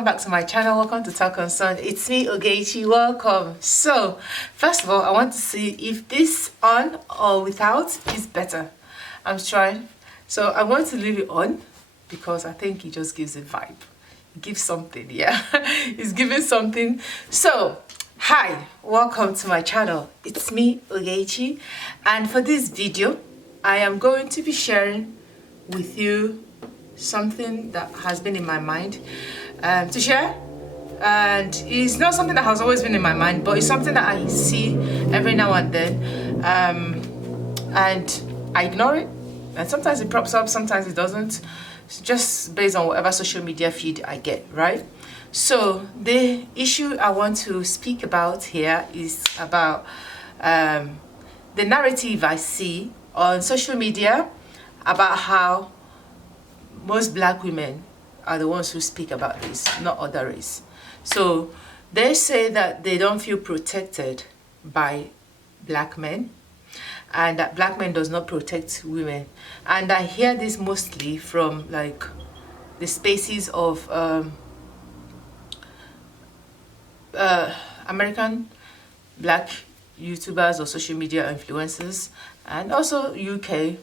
welcome back to my channel. Welcome to Talkinsen. It's me, Ogechi. Welcome. So first of all, I want to see if this on or without is better. I'm trying, so I want to leave it on because I think it just gives a vibe. It gives something. Yeah. It's giving something. So hi, welcome to my channel. It's me, Ogechi, and for this video I am going to be sharing with you something that has been in my mind to share, and it's not something that has always been in my mind, but it's something that I see every now and then, and I ignore it, and sometimes it pops up, sometimes it doesn't. It's just based on whatever social media feed I get, right? So the issue I want to speak about here is about the narrative I see on social media about how most black women are the ones who speak about this, not other race. So they say that they don't feel protected by black men, and that black men does not protect women. And I hear this mostly from like the spaces of American black YouTubers or social media influencers, and also UK.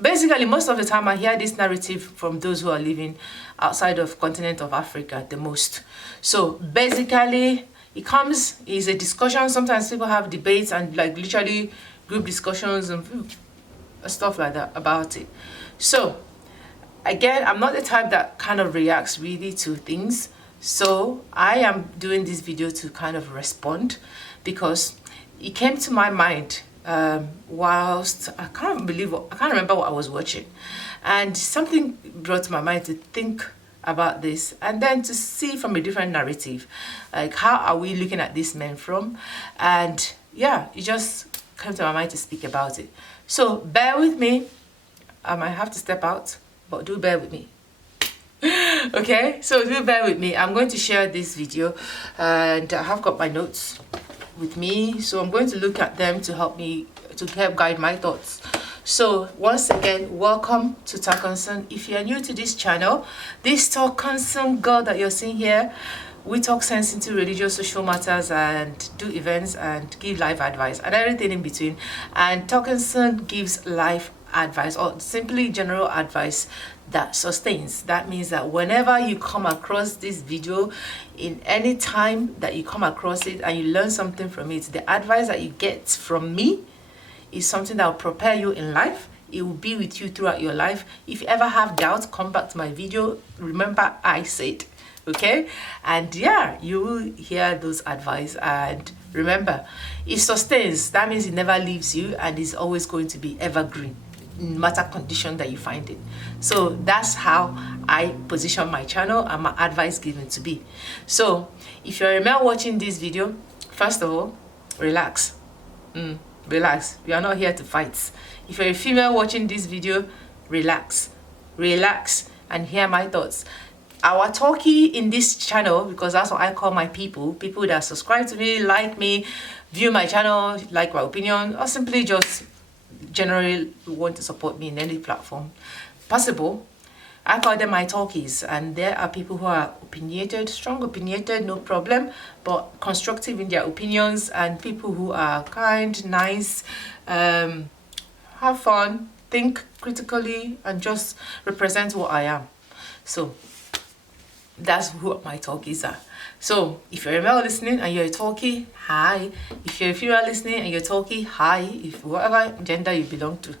Basically, most of the time I hear this narrative from those who are living outside of continent of Africa the most. So basically, is a discussion. Sometimes people have debates and like literally group discussions and stuff like that about it. So again, I'm not the type that kind of reacts really to things. So I am doing this video to kind of respond because it came to my mind whilst I can't remember what I was watching, and something brought to my mind to think about this and then to see from a different narrative, like how are we looking at these men from, and yeah, it just came to my mind to speak about it. So bear with me. I might have to step out, but do bear with me. Okay, so do bear with me. I'm going to share this video and I have got my notes with me, so I'm going to look at them to help guide my thoughts. So once again, welcome to Talkinsen. If you're new to this channel, this Talkinsen girl that you're seeing here, we talk sense into religious, social matters, and do events and give life advice and everything in between. And Talkinsen gives life advice, or simply general advice that sustains. That means that whenever you come across this video, in any time that you come across it and you learn something from it, the advice that you get from me is something that will prepare you in life. It will be with you throughout your life. If you ever have doubts, come back to my video. Remember, I said, okay? And yeah, you will hear those advice, and remember, it sustains. That means it never leaves you and is always going to be evergreen, no matter condition that you find it. So that's how I position my channel and my advice given to be. So if you're a male watching this video, first of all, relax. Relax. We are not here to fight. If you're a female watching this video, relax and hear my thoughts. Our talkie in this channel, because that's what I call my people that subscribe to me, like me, view my channel, like my opinion, or simply just generally want to support me in any platform possible, I call them my talkies. And there are people who are opinionated, strong opinionated, no problem, but constructive in their opinions, and people who are kind, nice, have fun, think critically, and just represent what I am. So that's who my talkies are. So if you're a male listening and you're a talkie, hi. If you're a female listening and you're a talkie, hi. If whatever gender you belong to,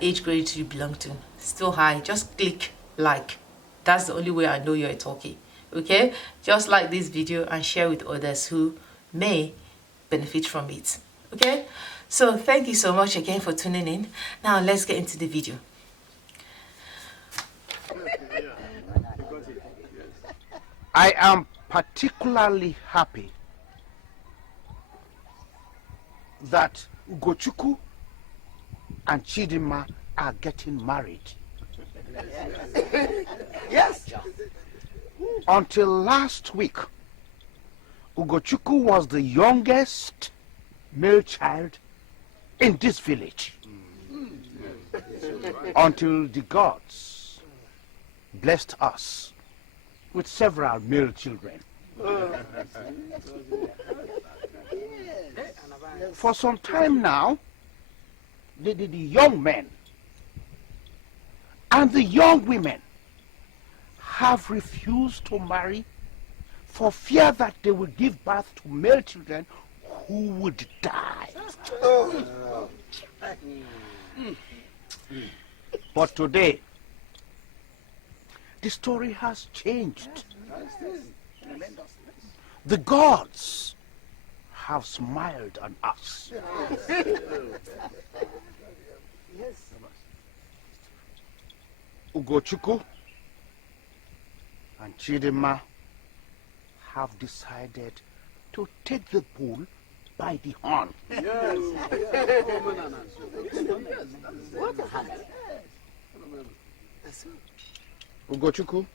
age grade you belong to, still hi. Just click like. That's the only way I know you're a talkie. Okay? Just like this video and share with others who may benefit from it. Okay? So thank you so much again for tuning in. Now let's get into the video. I am particularly happy that Ugochukwu and Chidima are getting married. Yes. Until last week, Ugochukwu was the youngest male child in this village. Until the gods blessed us with several male children. For some time now, the young men and the young women have refused to marry for fear that they will give birth to male children who would die. But today, the story has changed. The gods have smiled on us. Ugochukwu and Chidima have decided to take the bull by the horn. Ugochukwu,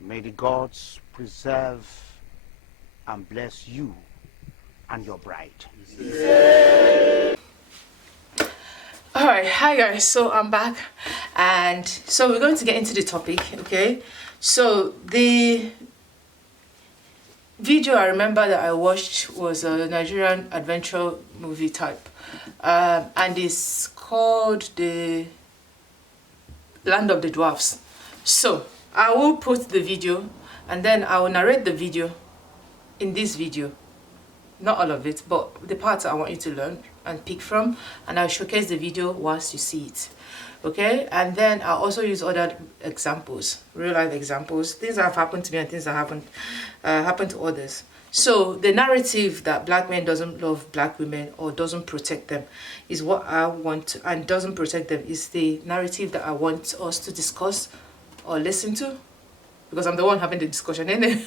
may the gods preserve and bless you and your bride. Alright, hi guys, so I'm back, and so we're going to get into the topic. Okay, so the video I remember that I watched was a Nigerian adventure movie type, and it's called The Land of the Dwarfs. So I will put the video and then I will narrate the video in this video, not all of it, but the parts I want you to learn and pick from, and I'll showcase the video whilst you see it. Okay, and then I'll also use other examples, real life examples, things that have happened to me and things that haven't happened to others. So the narrative that black men doesn't love black women or doesn't protect them is what I want, and doesn't protect them is the narrative that I want us to discuss or listen to, because I'm the one having the discussion, innit?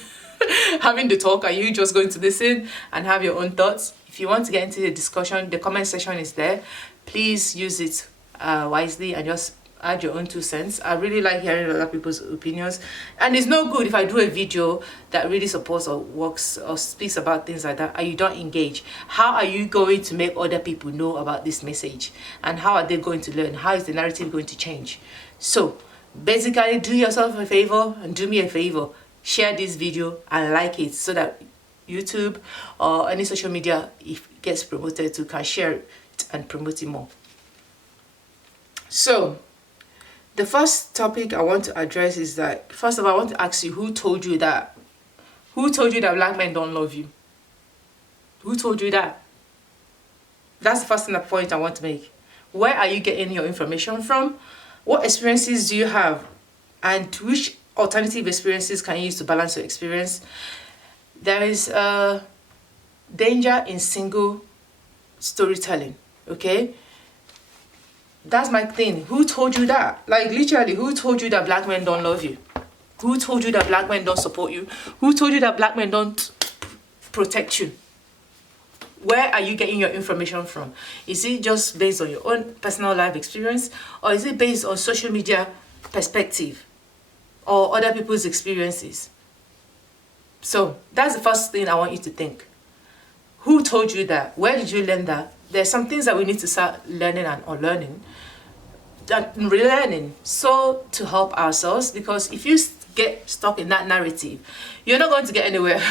Having the talk, are you just going to listen and have your own thoughts? If you want to get into the discussion, the comment section is there. Please use it wisely and just add your own 2 cents. I really like hearing other people's opinions, and it's no good if I do a video that really supports or works or speaks about things like that and you don't engage. How are you going to make other people know about this message, and how are they going to learn? How is the narrative going to change? So basically, do yourself a favor and do me a favor. Share this video and like it so that YouTube or any social media, if it gets promoted to, can share it and promote it more. So the first topic I want to address is that, first of all, I want to ask you, who told you that black men don't love you? Who told you that? That's the first point I want to make. Where are you getting your information from? What experiences do you have? And which alternative experiences can you use to balance your experience? There is a danger in single storytelling, okay? That's my thing. Who told you that? Like, literally, who told you that black men don't love you? Who told you that black men don't support you? Who told you that black men don't protect you? Where are you getting your information from? Is it just based on your own personal life experience, or is it based on social media perspective or other people's experiences? So that's the first thing I want you to think. Who told you that? Where did you learn that? There's some things that we need to start learning and unlearning, that relearning, so to help ourselves, because if you get stuck in that narrative, you're not going to get anywhere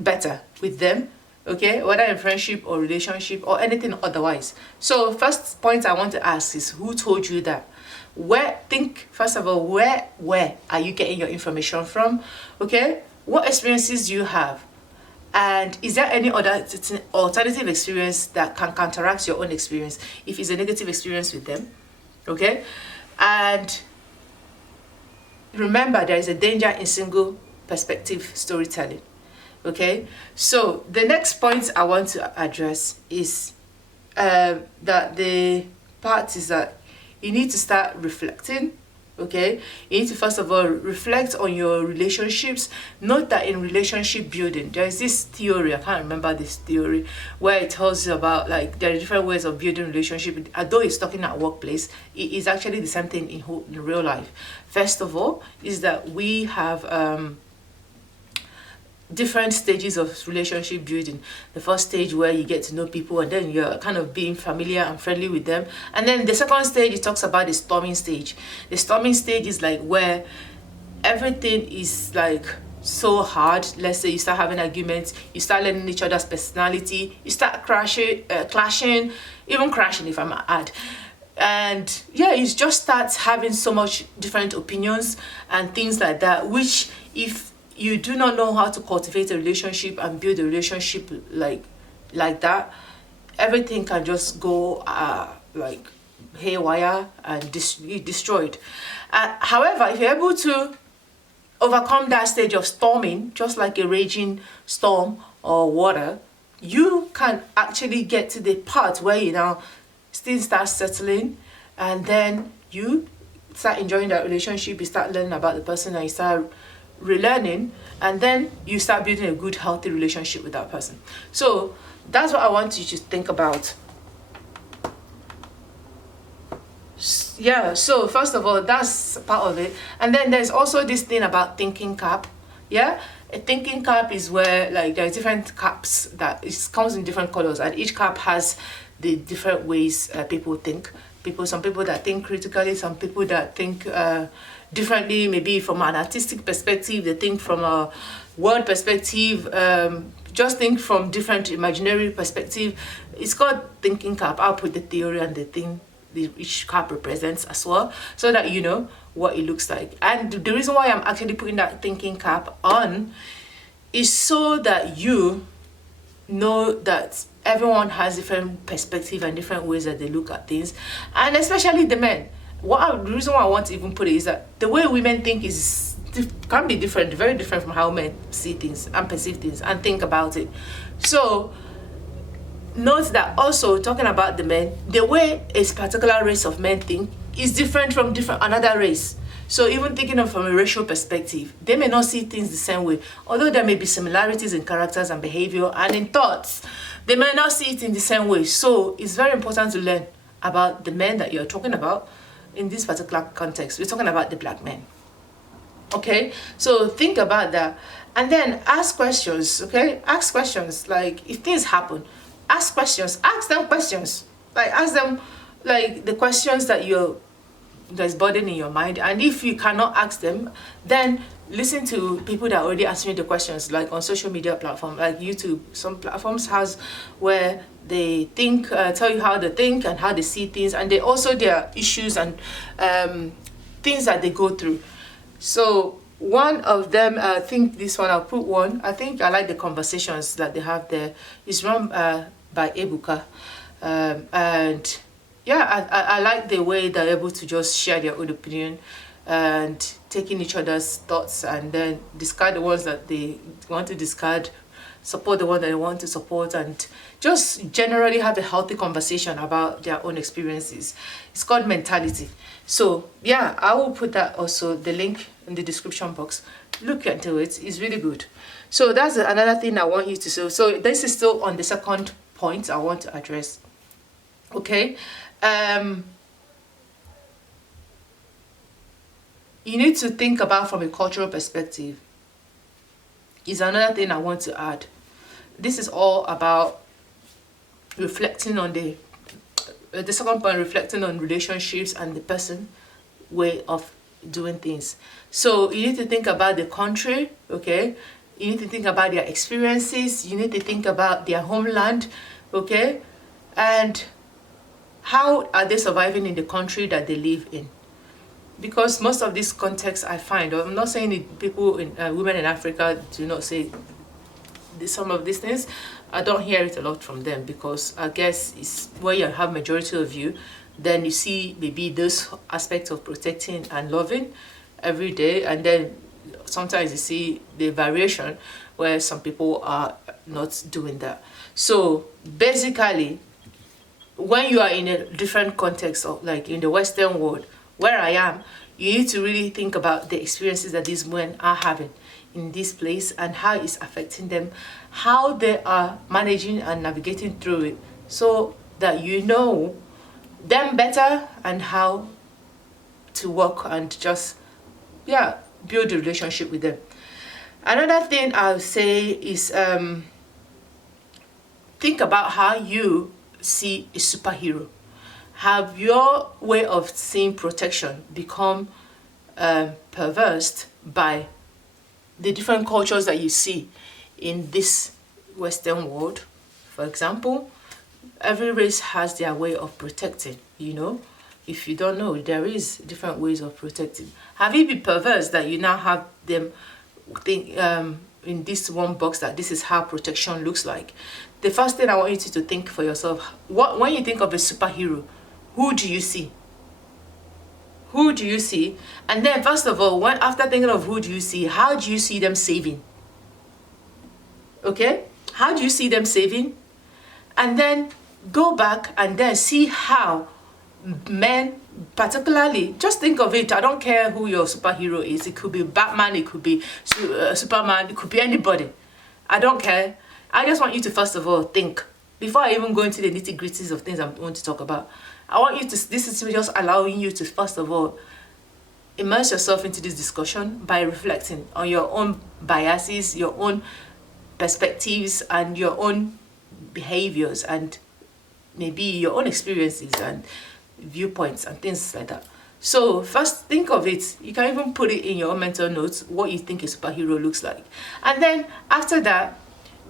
better with them, okay? Whether in friendship or relationship or anything otherwise. So first point I want to ask is, who told you that? First of all, where are you getting your information from? Okay, what experiences do you have? And is there any other alternative experience that can counteract your own experience if it's a negative experience with them? Okay, and remember, there is a danger in single perspective storytelling. Okay, so the next point I want to address is that the part is that you need to start reflecting. Okay, you need to first of all reflect on your relationships. Note that in relationship building, there is this theory, I can't remember this theory, where it tells you about, like, there are different ways of building relationship. Although it's talking at workplace, it is actually the same thing in real life. First of all is that we have different stages of relationship building. The first stage where you get to know people and then you're kind of being familiar and friendly with them. And then the second stage, it talks about the storming stage. The storming stage is like where everything is like so hard. Let's say you start having arguments, you start learning each other's personality, you start clashing, even crashing if I might add. And yeah, you just start having so much different opinions and things like that, which if you do not know how to cultivate a relationship and build a relationship like that, everything can just go like haywire and be destroyed. However, if you're able to overcome that stage of storming, just like a raging storm or water, you can actually get to the part where you now things start settling, and then you start enjoying that relationship, you start learning about the person, and you start relearning, and then you start building a good, healthy relationship with that person. So that's what I want you to think about. Yeah, so first of all, that's part of it. And then there's also this thing about thinking cap. Yeah, a thinking cap is where like there's different caps that it comes in different colors, and each cap has the different ways people think. Some people that think critically, some people that think differently, maybe from an artistic perspective, they think from a world perspective, just think from different imaginary perspective. It's called thinking cap. I'll put the theory and the thing each cap represents as well, so that you know what it looks like. And the reason why I'm actually putting that thinking cap on is so that you know that everyone has different perspective and different ways that they look at things, and especially the men. The reason why I want to even put it is that the way women think can be different, very different from how men see things and perceive things and think about it. So note that also, talking about the men, the way a particular race of men think is different from another race. So even thinking of from a racial perspective, they may not see things the same way. Although there may be similarities in characters and behavior and in thoughts, they may not see it in the same way. So it's very important to learn about the men that you're talking about. In this particular context, we're talking about the black men. Okay, so think about that, and then ask questions. Okay, ask questions. Like if things happen, ask questions. Ask them questions. Like ask them like the questions that's burdening your mind. And if you cannot ask them, then listen to people that are already answering the questions, like on social media platforms like YouTube. Some platforms has where they think, tell you how they think and how they see things, and they also their issues and things that they go through. So one of them, I think this one, I'll put one. I think I like the conversations that they have there. It's run by Ebuka, and yeah, I like the way they're able to just share their own opinion and taking each other's thoughts and then discard the ones that they want to discard, support the one that they want to support, and just generally have a healthy conversation about their own experiences. It's called mentality. So yeah, I will put that also, the link in the description box. Look into it, it's really good. So that's another thing I want you to see. So this is still on the second point I want to address. Okay, you need to think about from a cultural perspective is another thing I want to add. This is all about reflecting on the second point, reflecting on relationships and the person way of doing things. So you need to think about the country, okay? You need to think about their experiences. You need to think about their homeland, okay? And how are they surviving in the country that they live in? Because most of these contexts I find, I'm not saying it, people in women in Africa do not say some of these things. I don't hear it a lot from them, because I guess it's where you have majority of you, then you see maybe those aspects of protecting and loving every day, and then sometimes you see the variation where some people are not doing that. So basically, when you are in a different context, of like in the Western world where I am, you need to really think about the experiences that these men are having in this place and how it's affecting them, how they are managing and navigating through it, so that you know them better and how to work and just build a relationship with them. Another thing I'll say is think about how you see a superhero. Have your way of seeing protection become perverse by the different cultures that you see in this Western world? For example, every race has their way of protecting, you know. If you don't know, there is different ways of protecting. Have it been perverse that you now have them think in this one box that this is how protection looks like? The first thing I want you to think for yourself, when you think of a superhero, who do you see? Who do you see? And then first of all, after thinking of who do you see, how do you see them saving? Okay? How do you see them saving? And then go back and then see how men, particularly, just think of it. I don't care who your superhero is. It could be Batman, it could be Superman, it could be anybody. I don't care. I just want you to first of all think, before I even go into the nitty-gritties of things I want to talk about. I want you to, this is just allowing you to first of all immerse yourself into this discussion by reflecting on your own biases, your own perspectives, and your own behaviors, and maybe your own experiences and viewpoints and things like that. So first think of it. You can even put it in your own mental notes what you think a superhero looks like. And then after that,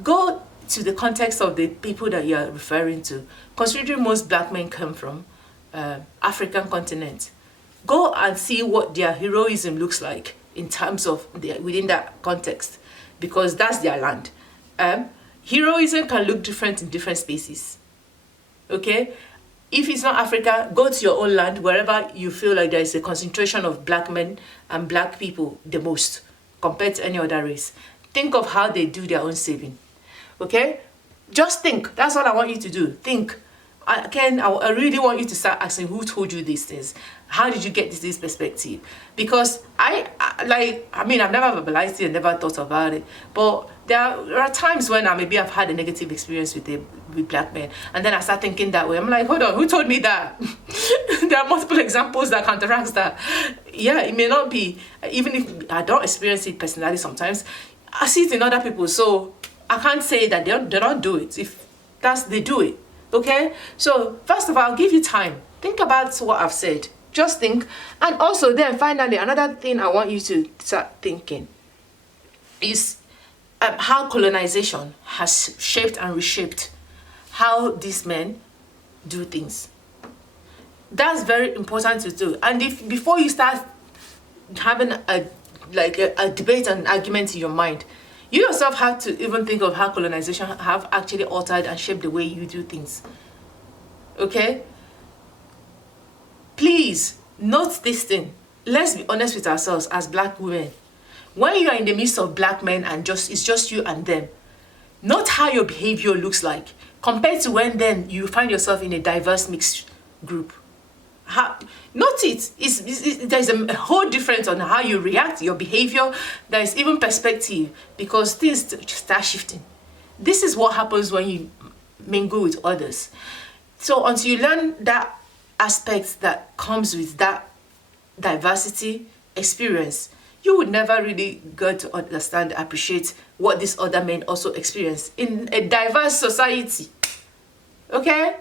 go to the context of the people that you are referring to. Considering most black men come from African continent, go and see what their heroism looks like in terms of within that context, because that's their land. Heroism can look different in different spaces. Okay, if it's not Africa, go to your own land, wherever you feel like there is a concentration of black men and black people the most compared to any other race. Think of how they do their own saving. Okay, just think. That's all I want you to do. Think. I really want you to start asking, who told you these things? How did you get this perspective? Because I've never verbalized it and never thought about it, but there are times when maybe I've had a negative experience with black men, and then I start thinking that way. I'm like, hold on, who told me that? There are multiple examples that counteract that. Yeah, it may not be, even if I don't experience it personally sometimes, I see it in other people, so I can't say that they don't do it. If they do it. Okay, so first of all, I'll give you time. Think about what I've said. Just think. And also then finally, another thing I want you to start thinking is how colonization has shaped and reshaped how these men do things. That's very important to do. And before you start having a debate and argument in your mind, you yourself have to even think of how colonization have actually altered and shaped the way you do things. Okay? Please, note this thing. Let's be honest with ourselves as black women. When you are in the midst of black men and it's just you and them, note how your behavior looks like compared to when then you find yourself in a diverse mixed group. Note it. There's a whole difference on how you react, your behavior. There is even perspective, because things start shifting. This is what happens when you mingle with others. So until you learn that aspect that comes with that diversity experience, you would never really get to understand, appreciate what these other men also experience in a diverse society. Okay?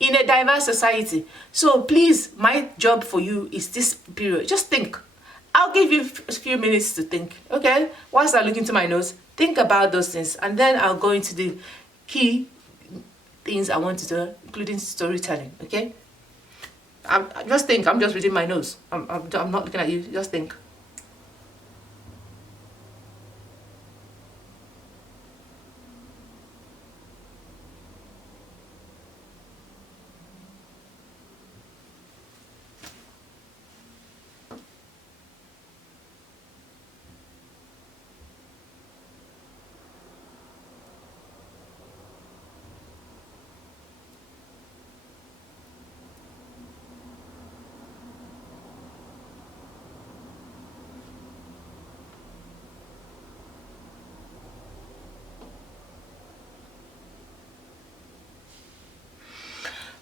In a diverse society. So please, my job for you is this period. Just think. I'll give you a few minutes to think. Okay? Whilst I look into my notes, think about those things. And then I'll go into the key things I want to do, including storytelling. Okay? Just think. I'm just reading my notes. I'm not looking at you. Just think.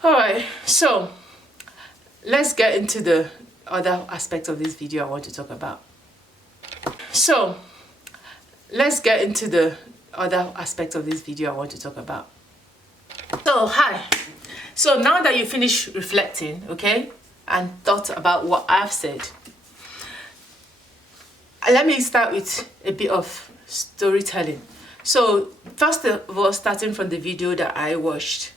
Alright, so let's get into the other aspect of this video I want to talk about. So let's get into the other aspect of this video I want to talk about. So, hi. So now that you finish reflecting, okay, and thought about what I've said, let me start with a bit of storytelling. So first of all, starting from the video that I watched,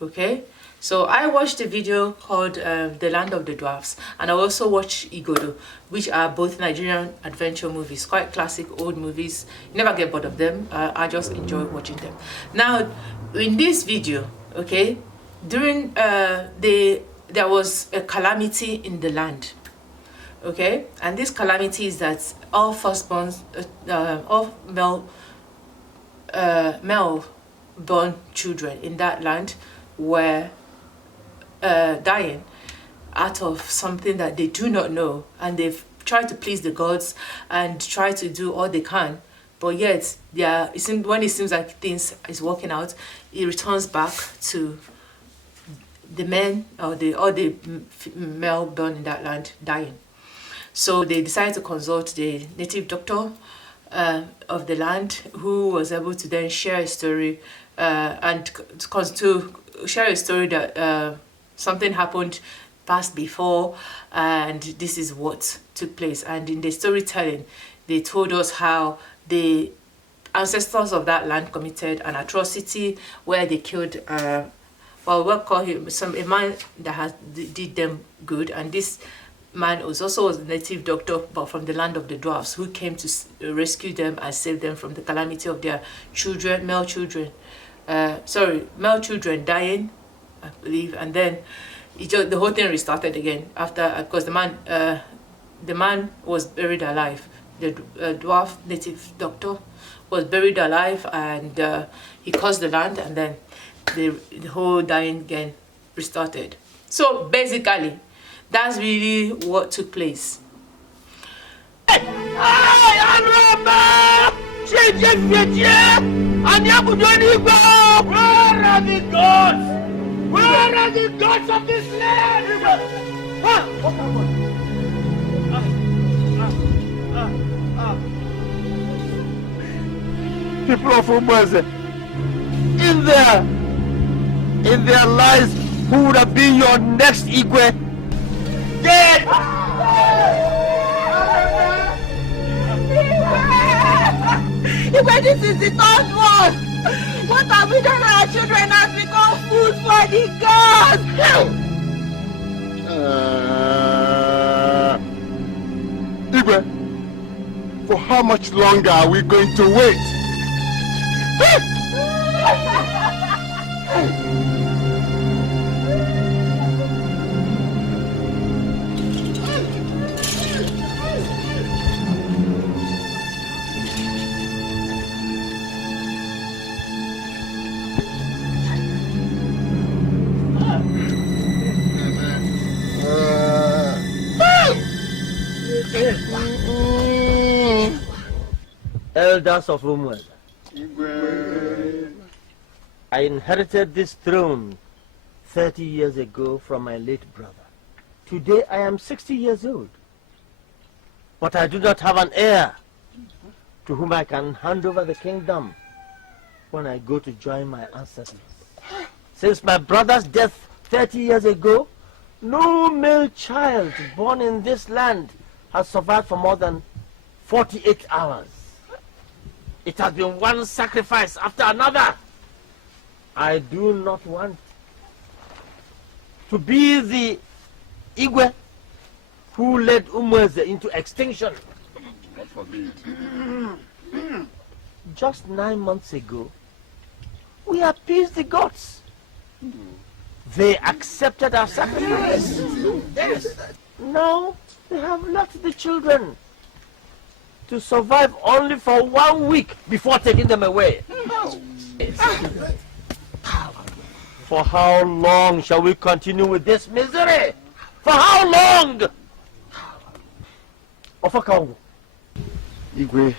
okay. So I watched a video called The Land of the Dwarfs, and I also watched Igodo, which are both Nigerian adventure movies, quite classic old movies. You never get bored of them. I just enjoy watching them. Now, in this video, okay, during there was a calamity in the land, okay, and this calamity is that all firstborns, all male-born children in that land were dying out of something that they do not know, and they've tried to please the gods and try to do all they can, but yet when it seems like things is working out, it returns back to the men or the male born in that land dying. So they decided to consult the native doctor of the land, who was able to then share a story and to share a story that something happened past before, and this is what took place. And in the storytelling, they told us how the ancestors of that land committed an atrocity where they killed we'll call him a man that did them good, and this man was a native doctor, but from the land of the dwarfs, who came to rescue them and save them from the calamity of their children, male children dying, I believe. And then the whole thing restarted again after, because the man was buried alive. The dwarf native doctor was buried alive, and he cursed the land, and then the whole dying again restarted. So basically, that's really what took place. Where are the gods? Where are the gods of this land? What happened? People of Umweze, in their lives, who would have been your next Igwe? Dead! Igwe, this is the third one! What have we done? Our children have become food for the gods! Igwe, for how much longer are we going to wait? Elders of Umweze, I inherited this throne 30 years ago from my late brother. Today I am 60 years old, but I do not have an heir to whom I can hand over the kingdom when I go to join my ancestors. Since my brother's death 30 years ago, no male child born in this land has survived for more than 48 hours. It has been one sacrifice after another. I do not want to be the Igwe who led Umweze into extinction. God forbid. Just 9 months ago, we appeased the gods. They accepted our sacrifice. Yes. Now they have left the children to survive only for 1 week before taking them away. For how long shall we continue with this misery? For how long? Ofakawu, Igwe,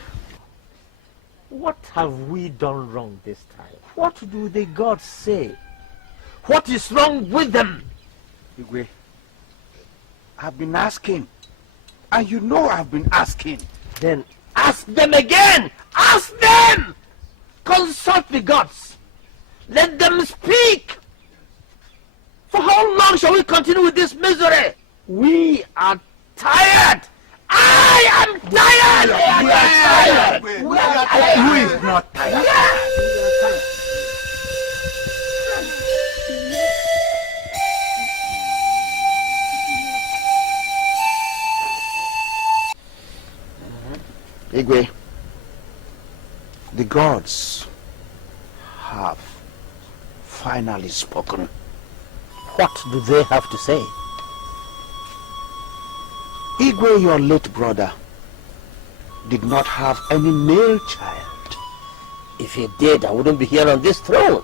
what have we done wrong this time? What do the gods say? What is wrong with them? Igwe, I've been asking, and you know I've been asking. Then Ask them again! Ask them! Consult the gods. Let them speak. For how long shall we continue with this misery? We are tired. I am tired. We are tired. We are tired. We are not tired. Igwe, the gods have finally spoken. What do they have to say? Igwe, your late brother, did not have any male child. If he did, I wouldn't be here on this throne.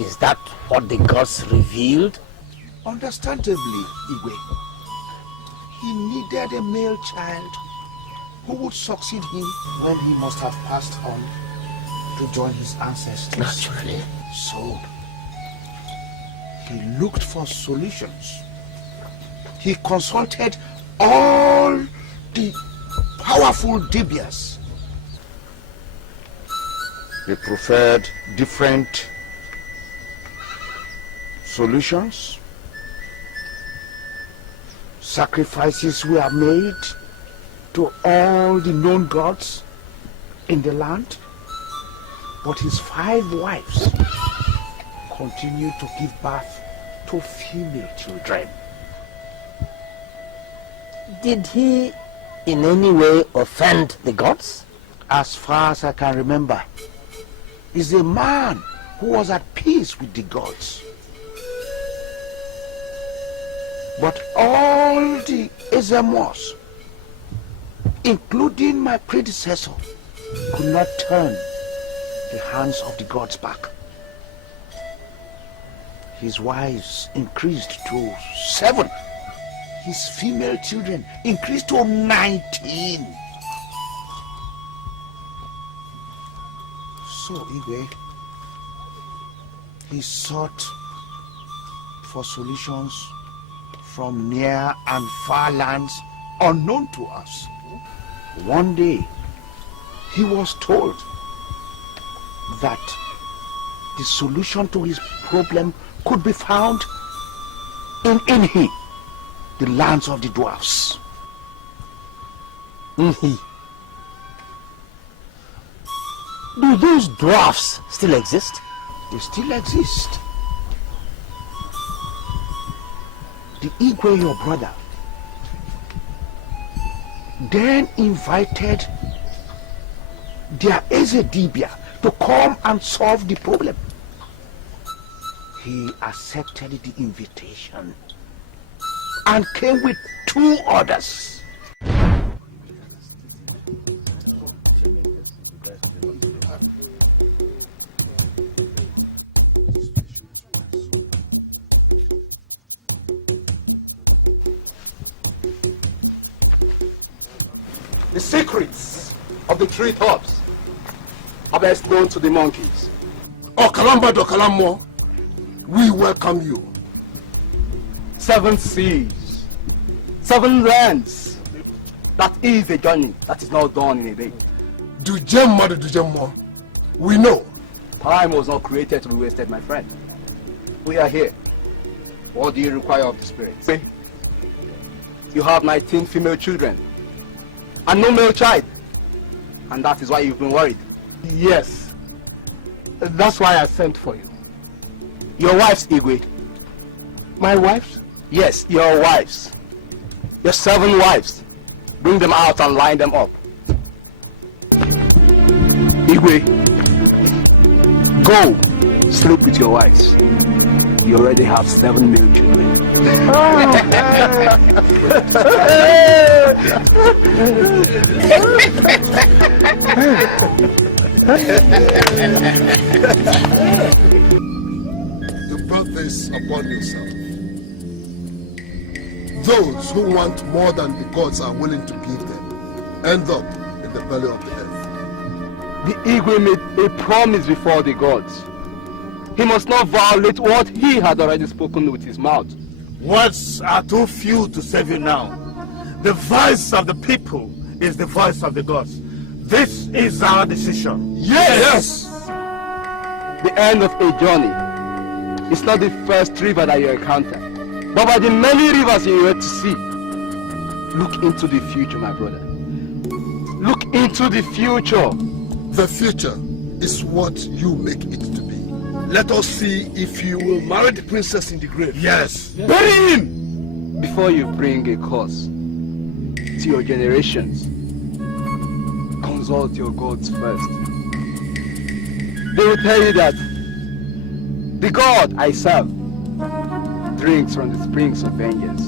Is that what the gods revealed? Understandably, Igwe, he needed a male child who would succeed him when he must have passed on to join his ancestors. Naturally. So, he looked for solutions. He consulted all the powerful Dibias. They preferred different solutions. Sacrifices were made to all the known gods in the land. But his 5 wives continued to give birth to female children. Did he in any way offend the gods? As far as I can remember, is a man who was at peace with the gods. But all the Ezemos, including my predecessor, could not turn the hands of the gods back. His wives increased to 7. His female children increased to 19. So, Igwe, he sought for solutions from near and far lands unknown to us. One day, he was told that the solution to his problem could be found in Inhi, the lands of the dwarfs. Inhi. Do those dwarfs still exist? They still exist. The Igwe, your brother, then invited their Ezedibia to come and solve the problem. He accepted the invitation and came with 2 others. The secrets of the treetops are best known to the monkeys. Oh, Kalamba do Kalamo, we welcome you. 7 seas, 7 lands. That is a journey that is not done in a day. Dujem Madu Dujem, we know. Time was not created to be wasted, my friend. We are here. What do you require of the spirits? You have 19 female children and no male child, and that is why you've been worried. Yes, that's why I sent for you. Your wives, Igwe. My wives? Yes, your wives. Your 7 wives. Bring them out and line them up. Igwe, go sleep with your wives. You already have 7 male children. You brought this upon yourself. Those who want more than the gods are willing to give them end up in the belly of the earth. The Igwe made a promise before the gods. He must not violate what he had already spoken with his mouth. Words are too few to save you now. The voice of the people is the voice of the gods. This is our decision. Yes! The end of a journey is not the first river that you encounter, but by the many rivers you yet to see. Look into the future, my brother. Look into the future. The future is what you make it to be. Let us see if you will marry the princess in the grave. Yes. Bury him! Before you bring a curse to your generations, consult your gods first. They will tell you that the God I serve drinks from the springs of vengeance.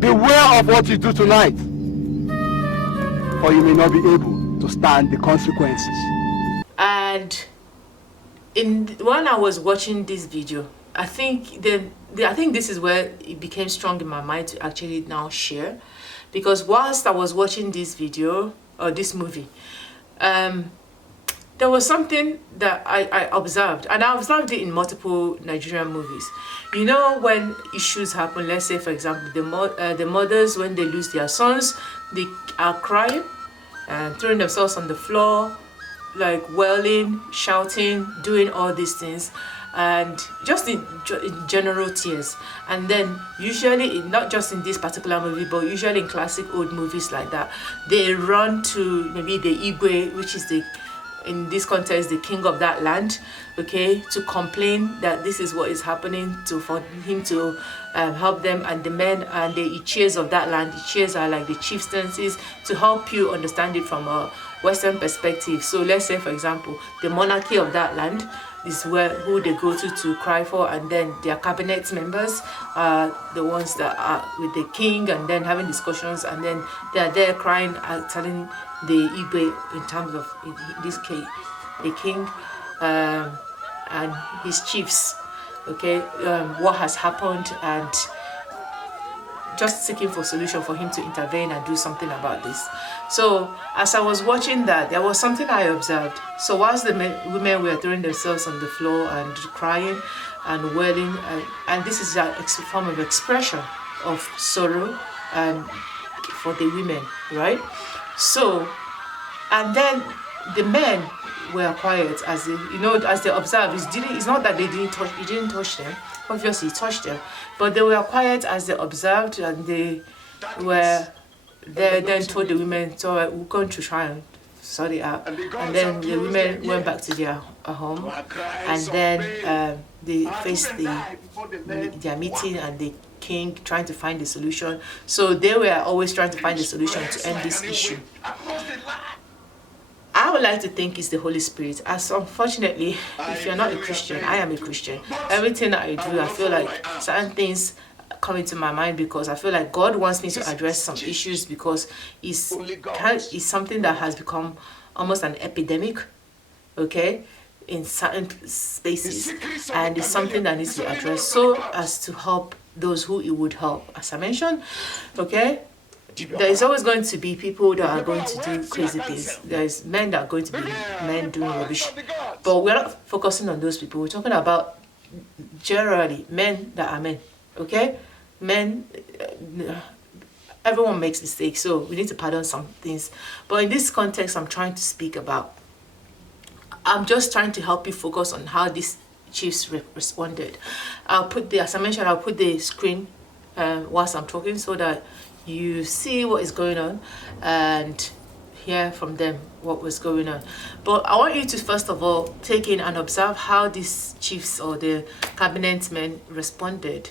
Beware of what you do tonight, or you may not be able to stand the consequences. And when I was watching this video, I think this is where it became strong in my mind to actually now share, because whilst I was watching this video or this movie, there was something that I observed, and I observed it in multiple Nigerian movies. You know, when issues happen, let's say for example the mothers, when they lose their sons, they are crying and throwing themselves on the floor, like wailing, shouting, doing all these things, and just in general tears. And then usually, not just in this particular movie, but usually in classic old movies like that, they run to maybe the Igwe, which is in this context the king of that land, okay, to complain that this is what is happening, for him to help them. And the men and the Ichies of that land, Ichies are like the chieftains, to help you understand it from a Western perspective. So let's say for example the monarchy of that land is who they go to cry for, and then their cabinet members are the ones that are with the king and then having discussions, and then they are there crying and telling the Igwe, in terms of in this case the king and his chiefs, okay, what has happened, and just seeking for solution for him to intervene and do something about this. So as I was watching that, there was something I observed. So whilst the women were throwing themselves on the floor and crying and wailing, and this is a form of expression of sorrow for the women, right? So, and then the men were quiet as they observed. It's not that he didn't touch them. Obviously he touched them, but they were quiet as they observed, and they were there. Then told the women, so we're going to try and sort it out. And then the women went back to their home, and then they faced their meeting and the king, trying to find a solution. So they were always trying to find a solution to end this issue. I would like to think it's the Holy Spirit, as unfortunately, if you're not a Christian, I am a Christian. Everything that I do, I feel like certain things come into my mind because I feel like God wants me to address some issues, because it's something that has become almost an epidemic, okay, in certain spaces, and it's something that needs to be addressed so as to help those who it would help. As I mentioned, okay, there is always going to be people that are going to do crazy things. There's men that are going to be men doing rubbish, but we're not focusing on those people. We're talking about generally men that are men, okay? Men, everyone makes mistakes, so we need to pardon some things. But in this context, I'm just trying to help you focus on how these chiefs responded. As I mentioned, I'll put the screen whilst I'm talking so that you see what is going on and hear from them what was going on. But I want you to first of all take in and observe how these chiefs or the cabinet men responded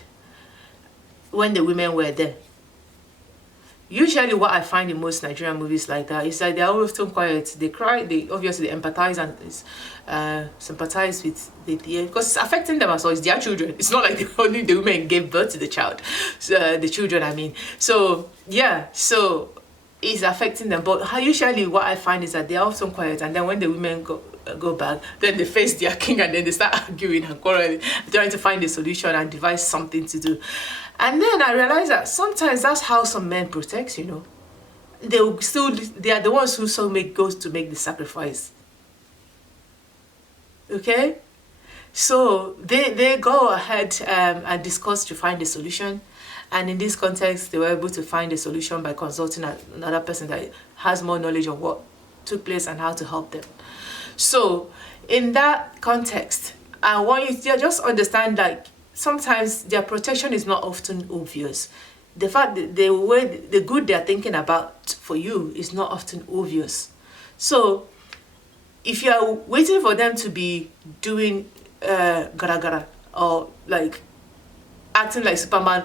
when the women were there. Usually what I find in most Nigerian movies like that is that they're often quiet. They cry, they obviously empathize and sympathize with because it's affecting them as well. It's their children. It's not like only the women gave birth to the child, the children, I mean. So yeah, so it's affecting them. But usually what I find is that they're often quiet, and then when the women go back, then they face their king and then they start arguing and quarreling, trying to find a solution and devise something to do. And then I realized that sometimes that's how some men protect, you know. They are the ones who goes to make the sacrifice. Okay? So they go ahead and discuss to find a solution. And in this context, they were able to find a solution by consulting another person that has more knowledge of what took place and how to help them. So in that context, I want you to just understand that sometimes their protection is not often obvious. The fact that the good they're thinking about for you is not often obvious. So if you are waiting for them to be doing gara or like acting like Superman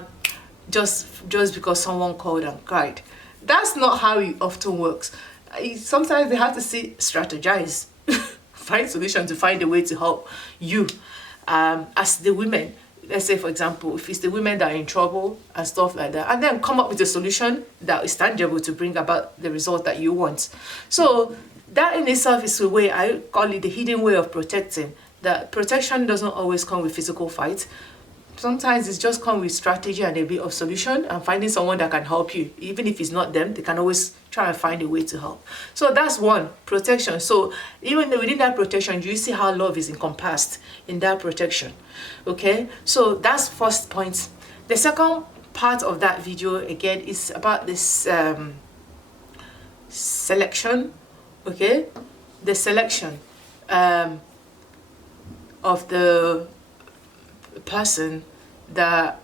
just because someone called and cried, that's not how it often works. Sometimes they have to strategize, find solutions to find a way to help you as the women. Let's say, for example, if it's the women that are in trouble and stuff like that, and then come up with a solution that is tangible to bring about the result that you want. So that in itself is a way, I call it the hidden way of protecting. That protection doesn't always come with physical fight. Sometimes it's just come with strategy and a bit of solution and finding someone that can help you. Even if it's not them, they can always try and find a way to help. So that's one, protection. So even within that protection, you see how love is encompassed in that protection. Okay, so that's first point. The second part of that video, again, is about this selection. Okay, the selection of the person that,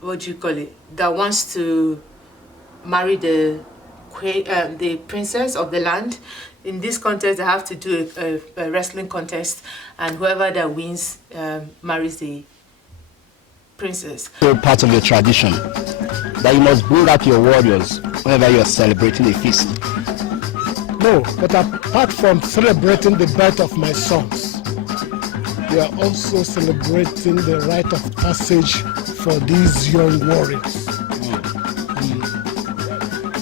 what do you call it, that wants to marry the queen, the princess of the land. In this contest, they have to do a wrestling contest, and whoever that wins marries the princess. So part of your tradition that you must bring out your warriors whenever you are celebrating a feast. No, but apart from celebrating the birth of my sons, we are also celebrating the rite of passage for these young warriors.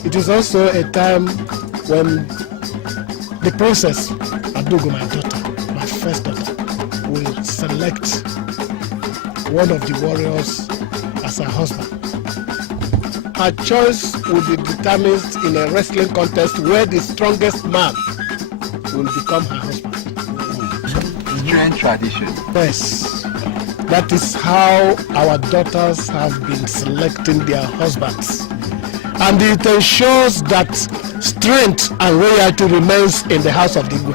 It is also a time when the princess, Adugo, my daughter, my first daughter, will select one of the warriors as her husband. Her choice will be determined in a wrestling contest where the strongest man will become her husband. Strange tradition. Yes, that is how our daughters have been selecting their husbands. And it ensures that strength and royalty remains in the house of the Igbo.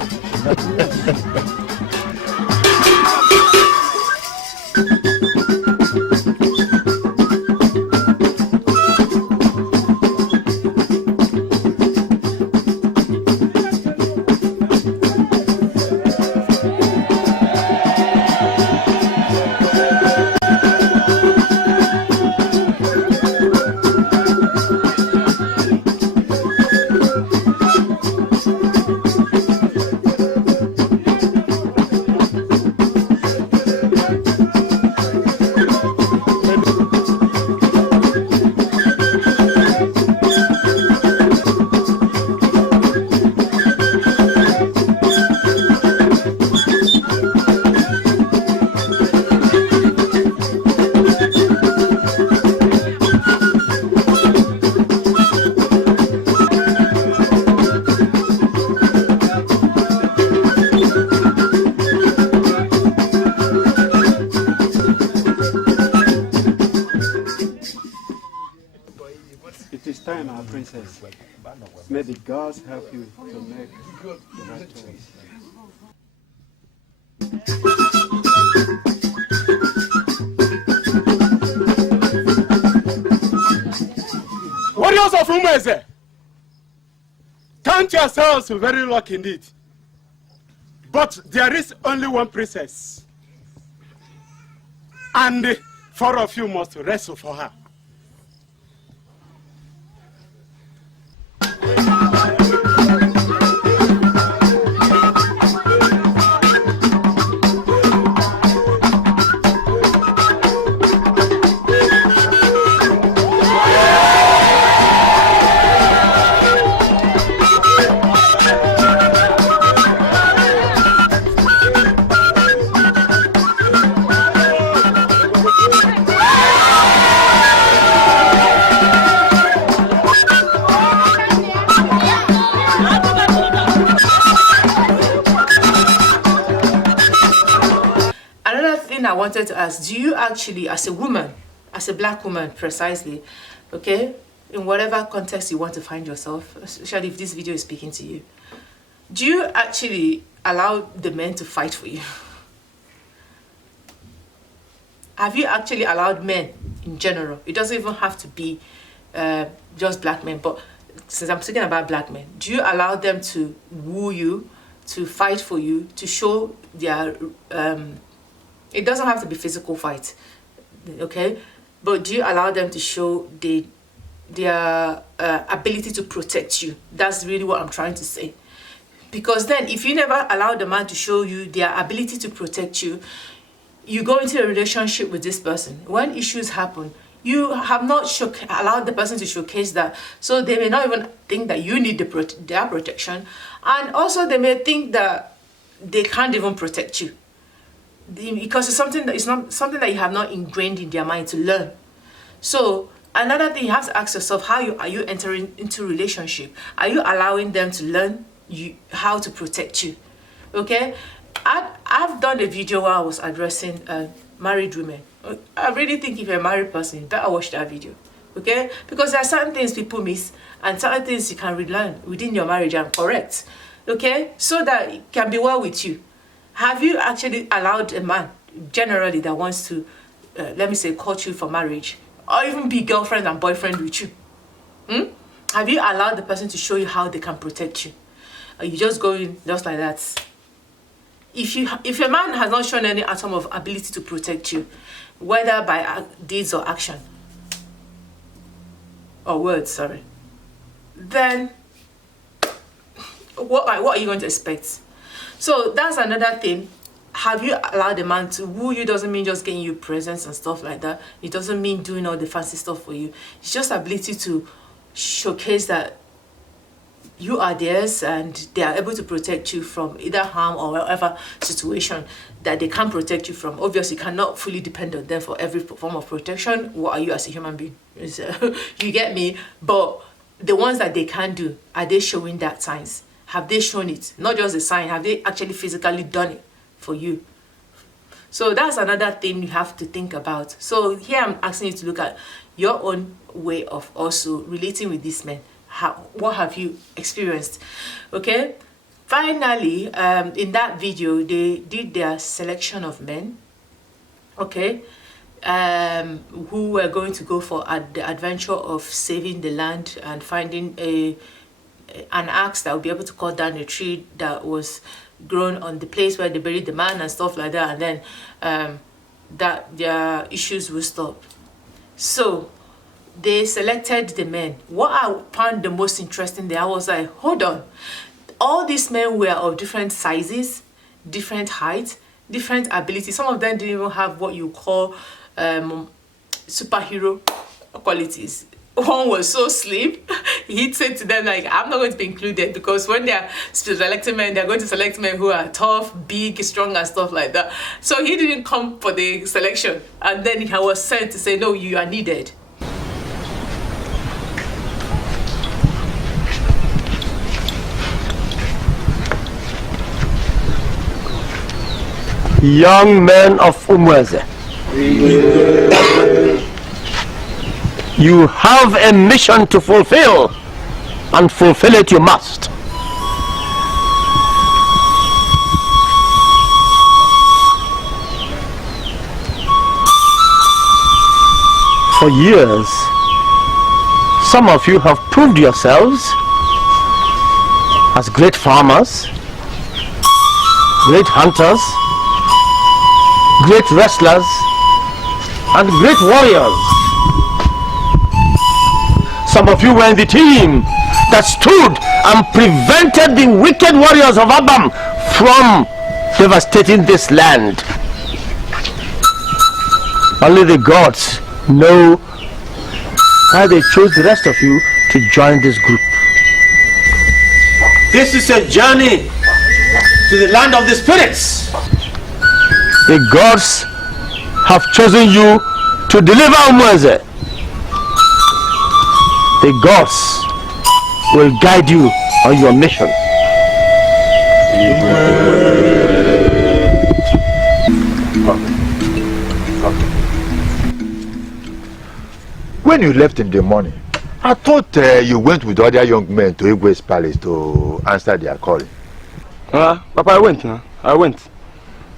May the gods help you to make the right choice. Warriors of Umeze, count yourselves very lucky indeed. But there is only one princess, and 4 of you must wrestle for her. I wanted to ask, do you actually, as a woman, as a black woman precisely, okay, in whatever context you want to find yourself, especially if this video is speaking to you, do you actually allow the men to fight for you? Have you actually allowed men in general? It doesn't even have to be just black men, but since I'm speaking about black men, do you allow them to woo you, to fight for you, to show their, it doesn't have to be physical fight, okay? But do you allow them to show their ability to protect you? That's really what I'm trying to say. Because then if you never allow the man to show you their ability to protect you, you go into a relationship with this person. When issues happen, you have not allowed the person to showcase that. So they may not even think that you need their protection. And also they may think that they can't even protect you. Because it's something that is not something that you have not ingrained in their mind to learn. So another thing you have to ask yourself, are you entering into a relationship? Are you allowing them to learn how to protect you? Okay? I've done a video where I was addressing married women. I really think if you're a married person, you better watch that video. Okay? Because there are certain things people miss and certain things you can relearn within your marriage and correct. Okay? So that it can be well with you. Have you actually allowed a man, generally, that wants to, let me say, court you for marriage, or even be girlfriend and boyfriend with you? Have you allowed the person to show you how they can protect you? Are you just going just like that? If a man has not shown any atom of ability to protect you, whether by deeds or action, or words, sorry, then what are you going to expect? So that's another thing. Have you allowed a man to woo you? Doesn't mean just getting you presents and stuff like that. It doesn't mean doing all the fancy stuff for you. It's just ability to showcase that you are theirs and they are able to protect you from either harm or whatever situation that they can protect you from. Obviously, you cannot fully depend on them for every form of protection. What are you as a human being? You get me? But the ones that they can do, are they showing that signs? Have they shown it? Not just a sign, have they actually physically done it for you? So that's another thing you have to think about. So here I'm asking you to look at your own way of also relating with these men. What have you experienced? Okay. Finally, in that video, they did their selection of men. Okay. Who were going to go for the adventure of saving the land and finding an axe that would be able to cut down a tree that was grown on the place where they buried the man and stuff like that, and then that their issues will stop. So they selected the men. What I found the most interesting there, I was like, hold on, all these men were of different sizes, different heights, different abilities. Some of them didn't even have what you call superhero qualities. One was so slim, he'd say to them, like, I'm not going to be included, because when they're selecting men, they're going to select men who are tough, big, strong, and stuff like that. So he didn't come for the selection, and then he was sent to say, no, you are needed. Young men of Umweze, you have a mission to fulfill, and fulfill it you must. For years, some of you have proved yourselves as great farmers, great hunters, great wrestlers, and great warriors. Some of you were in the team that stood and prevented the wicked warriors of Abam from devastating this land. Only the gods know why they chose the rest of you to join this group. This is a journey to the land of the spirits. The gods have chosen you to deliver Umweze. The gods will guide you on your mission. When you left in the morning, I thought you went with other young men to Igwe's palace to answer their calling. Papa, I went. I went.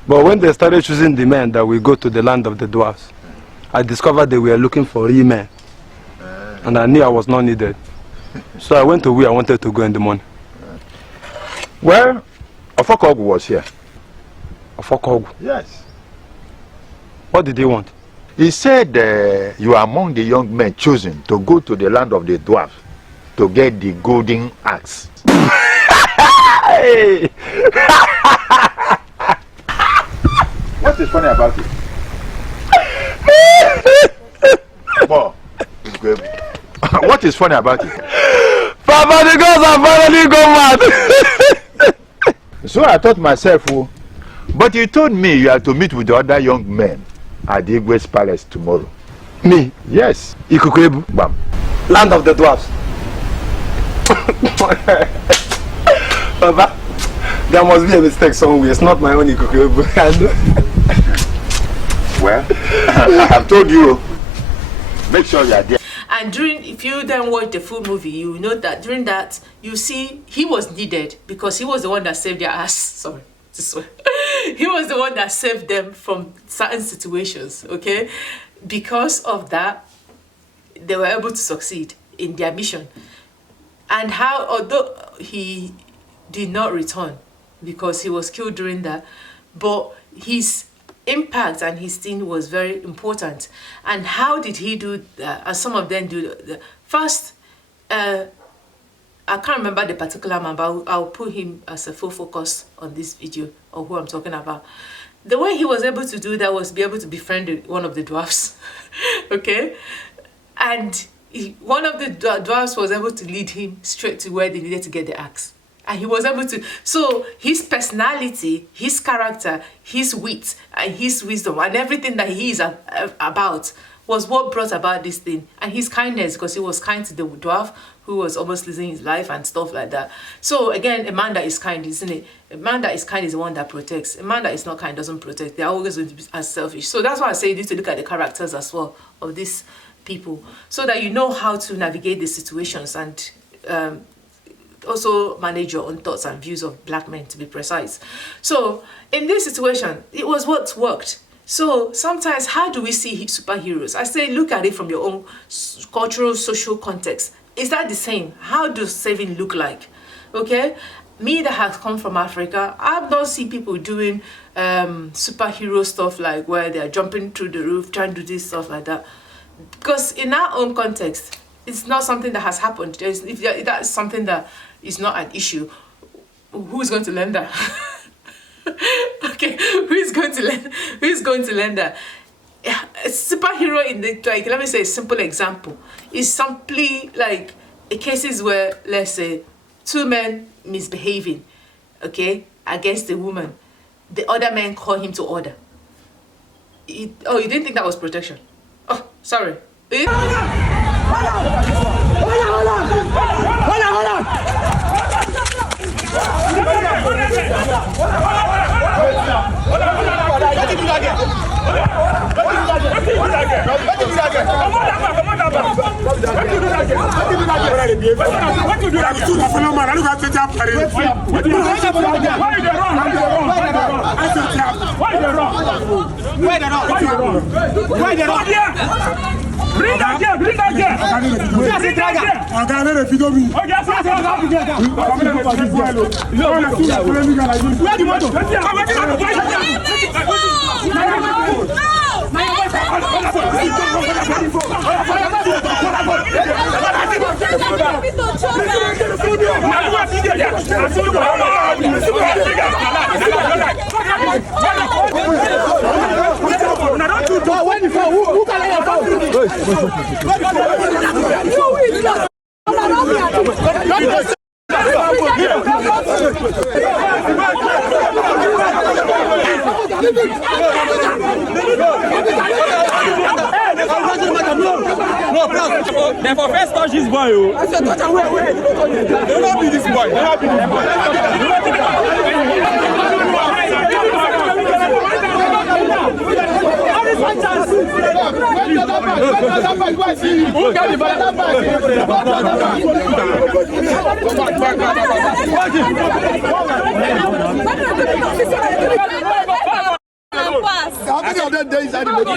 But when they started choosing the men that will go to the land of the dwarfs, I discovered they were looking for real men. And I knew I was not needed. So I went to where I wanted to go in the morning. Well, Ofokogu was here. Ofokogu? Yes. What did he want? He said you are among the young men chosen to go to the land of the dwarfs to get the golden axe. What is funny about it? Boy, it's good. What is funny about it? Papa, the girls are finally gone mad. So I thought myself, but you told me you had to meet with the other young men at the Igwe's palace tomorrow. Me? Yes. Ikukuebu? Bam. Land of the dwarfs. Papa, there must be a mistake somewhere. It's not my own Ikukuebu. Well, I have told you. Make sure you are there. And if you then watch the full movie, you know that during that, you see he was needed because he was the one that saved their ass. Sorry, this way. He was the one that saved them from certain situations, okay? Because of that, they were able to succeed in their mission. And how, although he did not return because he was killed during that, but his impact and his thing was very important. And how did he do that? As some of them do. First, I can't remember the particular man, but I'll put him as a full focus on this video of who I'm talking about. The way he was able to do that was be able to befriend one of the dwarfs, okay? And one of the dwarfs was able to lead him straight to where they needed to get the axe. And he was able to, so his personality, his character, his wit, and his wisdom, and everything that he is about was what brought about this thing. And his kindness, because he was kind to the dwarf who was almost losing his life and stuff like that. So again, a man that is kind, isn't it? A man that is kind is the one that protects. A man that is not kind doesn't protect. They're always going to be as selfish. So that's why I say you need to look at the characters as well of these people, so that you know how to navigate the situations and also manage your own thoughts and views of black men, to be precise. So in this situation, it was what worked. So sometimes, how do we see superheroes? I say look at it from your own cultural, social context. Is that the same? How does saving look like? Okay, me that has come from Africa, I don't see people doing superhero stuff like where they're jumping through the roof, trying to do this stuff like that. Because in our own context, it's not something that has happened. If that's something that is not an issue, who's going to learn that? Okay, who's going to learn that? A superhero in the, like, let me say a simple example, is simply like a cases where, let's say, two men misbehaving, okay, against a woman. The other man call him to order. Oh, you didn't think that was protection? Oh, sorry. Bring that here, bring that here. Where the motor? Then for first touch this boy, oh. I said, touch away. They will not be this boy. They will not be this boy. Who got the How many of them there inside the motor?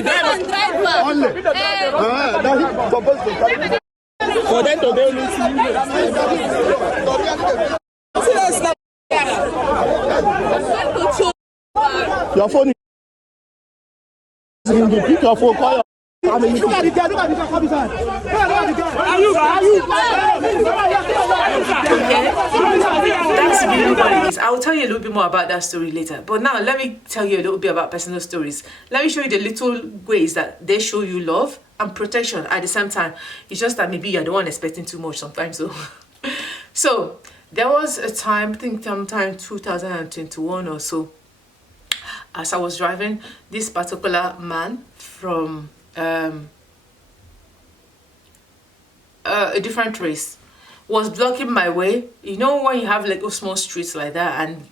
Only. Now he's supposed to come. For them to be able to see. Your phone is ringing. Pick your phone, call your. Look at the guy, look at the guy, come inside. Look at the guy. Are you? That's really what it is. I'll tell you a little bit more about that story later. But now let me tell you a little bit about personal stories. Let me show you the little ways that they show you love and protection at the same time. It's just that maybe you're the one expecting too much sometimes. So there was a time, I think sometime 2021 or so, as I was driving, this particular man from a different race was blocking my way. You know when you have like small streets like that, and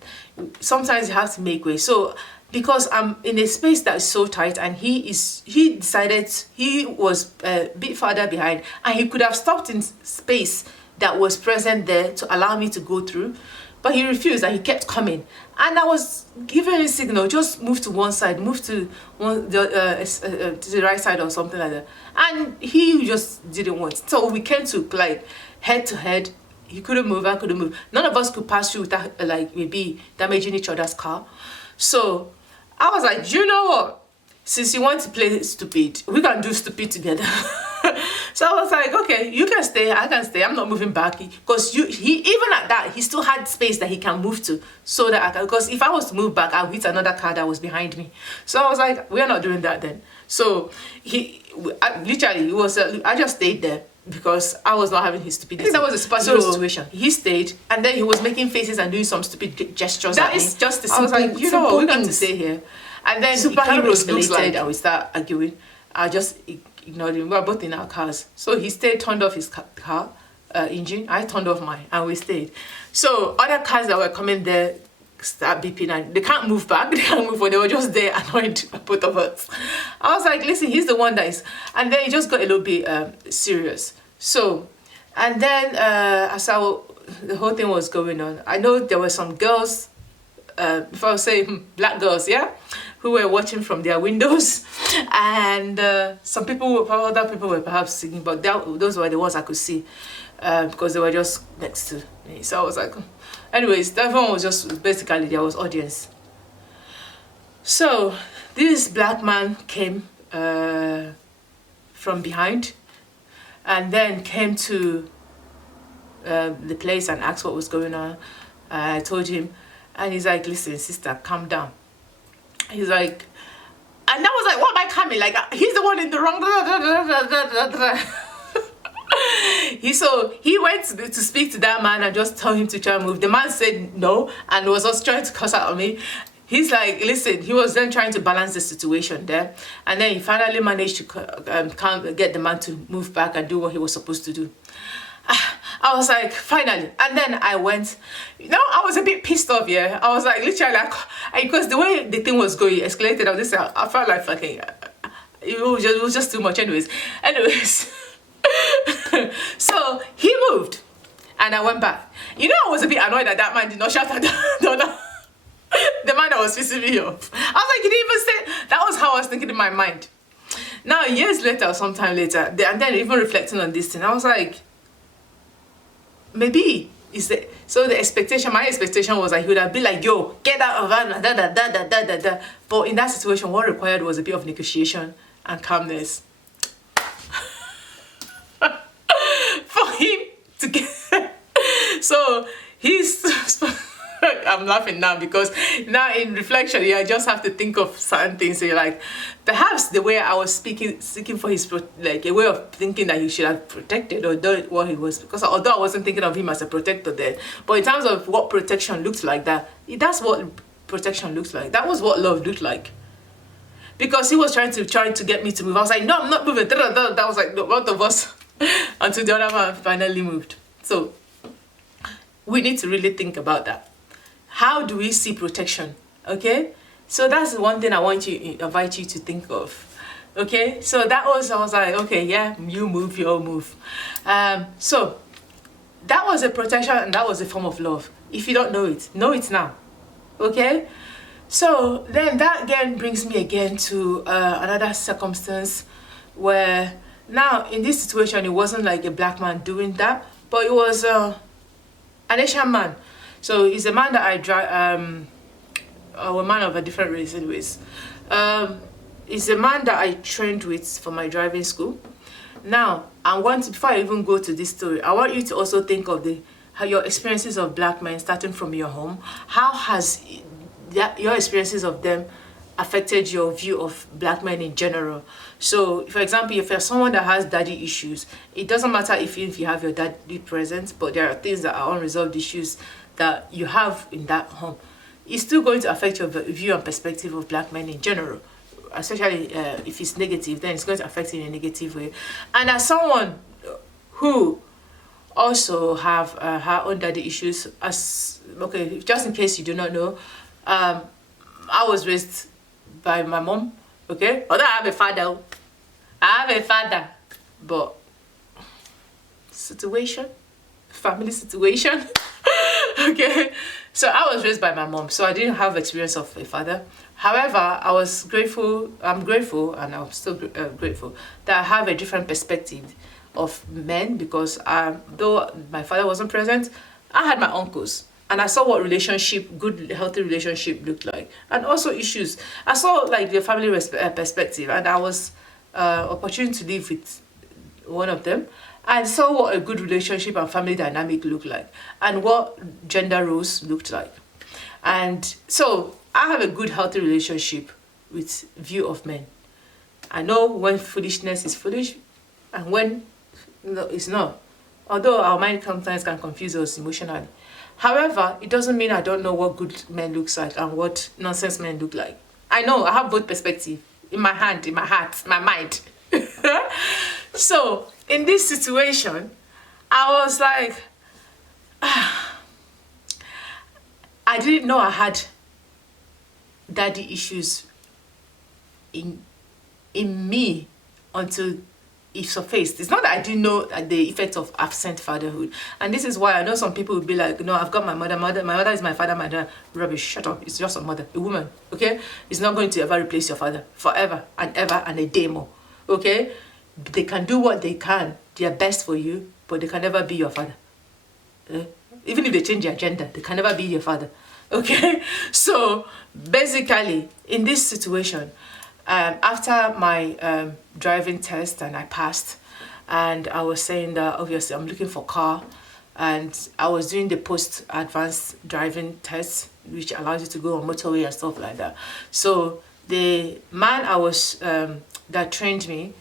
sometimes you have to make way. So because I'm in a space that is so tight, and he decided he was a bit farther behind, and he could have stopped in space that was present there to allow me to go through, but he refused and he kept coming. And I was giving a signal, just move to one side, move to the right side or something like that. And he just didn't want. So we came to like head to head. He couldn't move, I couldn't move. None of us could pass through without like maybe damaging each other's car. So I was like, you know what? Since you want to play stupid, we can do stupid together. So I was like, okay, you can stay, I can stay. I'm not moving back, because he even at that, he still had space that he can move to, so that I can. Because if I was to move back, I'll hit another car that was behind me. So I was like, we're not doing that then. So I just stayed there because I was not having his stupidity. I think that was a super situation. He stayed, and then he was making faces and doing some stupid gestures. That is just a simple. I was like, you know what, we're going to stay here. And then superheroes looks like, and we start arguing. I just ignored him. We were both in our cars. So he stayed, turned off his car engine. I turned off mine, and we stayed. So other cars that were coming there start beeping, and they can't move back. They can't move forward. They were just there, annoyed by both of us. I was like, listen, he's the one that is. And then it just got a little bit serious. So, and then as the whole thing was going on, I know there were some girls, if I was saying black girls, yeah, who were watching from their windows, and some people, other people were perhaps singing, but those were the ones I could see because they were just next to me. So I was like, anyways, everyone was just basically there was audience. So this black man came from behind, and then came to the place and asked what was going on. I told him, and he's like, listen, sister, calm down. He's like, and I was like, what am I coming? Like, he's the one in the wrong. So he went to speak to that man and just told him to try and move. The man said no and was just trying to cuss out on me. He's like, listen, he was then trying to balance the situation there. And then he finally managed to get the man to move back and do what he was supposed to do. I was like, finally. And then I went, I was a bit pissed off, yeah. I was like, literally, because the way the thing was going, escalated. I felt like fucking, it was just too much anyways. So he moved, and I went back. I was a bit annoyed that that man did not shut at the man that was pissing me off. I was like, you didn't even say. That was how I was thinking in my mind. Now, years later, or sometime later, and then even reflecting on this thing, I was like, maybe my expectation was like he would have been like, yo, get out of that, but in that situation, what required was a bit of negotiation and calmness for him to get. So he's. I'm laughing now because now in reflection, I just have to think of certain things. So you're like, perhaps the way I was seeking for his, like a way of thinking that he should have protected or done what he was, because although I wasn't thinking of him as a protector then, but in terms of what protection looks like, that's what protection looks like. That was what love looked like. Because he was trying to get me to move. I was like, no, I'm not moving. That was like both of us until the other man finally moved. So we need to really think about that. How do we see protection? Okay, so that's the one thing I want to invite you to think of. Okay, so that was, I was like, okay, yeah, you move, you'll move. So that was a protection and that was a form of love. If you don't know it now. Okay, so then that again brings me again to another circumstance where now in this situation it wasn't like a black man doing that, but it was an Asian man. So he's a man that I drive, a man of a different race anyways. He's a man that I trained with for my driving school. Now, before I even go to this story, I want you to also think of how your experiences of black men starting from your home. How has your experiences of them affected your view of black men in general? So, for example, if you're someone that has daddy issues, it doesn't matter if you have your daddy present, but there are things that are unresolved issues that you have in that home. It's still going to affect your view and perspective of black men in general. Especially if it's negative, then it's going to affect you in a negative way. And as someone who also have her own daddy issues, just in case you do not know, I was raised by my mom, okay? Although I have a father, but family situation, okay? So I was raised by my mom, so I didn't have experience of a father. However, I'm grateful, and I'm still grateful that I have a different perspective of men because though my father wasn't present, I had my uncles. And I saw what good, healthy relationship looked like. And also issues. I saw like the family perspective, and I was opportunity to live with one of them. And saw what a good relationship and family dynamic looked like. And what gender roles looked like. And so I have a good, healthy relationship with view of men. I know when foolishness is foolish and when it's not. Although our mind sometimes can confuse us emotionally. However, it doesn't mean I don't know what good men looks like and what nonsense men look like. I know, I have both perspectives in my hand, in my heart, my mind. So, in this situation, I was like, I didn't know I had daddy issues in me until it surfaced. It's not that I didn't know the effect of absent fatherhood. And this is why I know some people would be like, no, I've got my mother. My mother is my father, my dad. Rubbish, shut up. It's just a mother, a woman, okay? It's not going to ever replace your father forever and ever and a day more, okay? They can do what they can. They are best for you, but they can never be your father. Even if they change their gender, they can never be your father. Okay? So, basically, in this situation, after my driving test and I passed, and I was saying that obviously I'm looking for a car, and I was doing the post-advanced driving test, which allows you to go on motorway and stuff like that. So, the man that trained me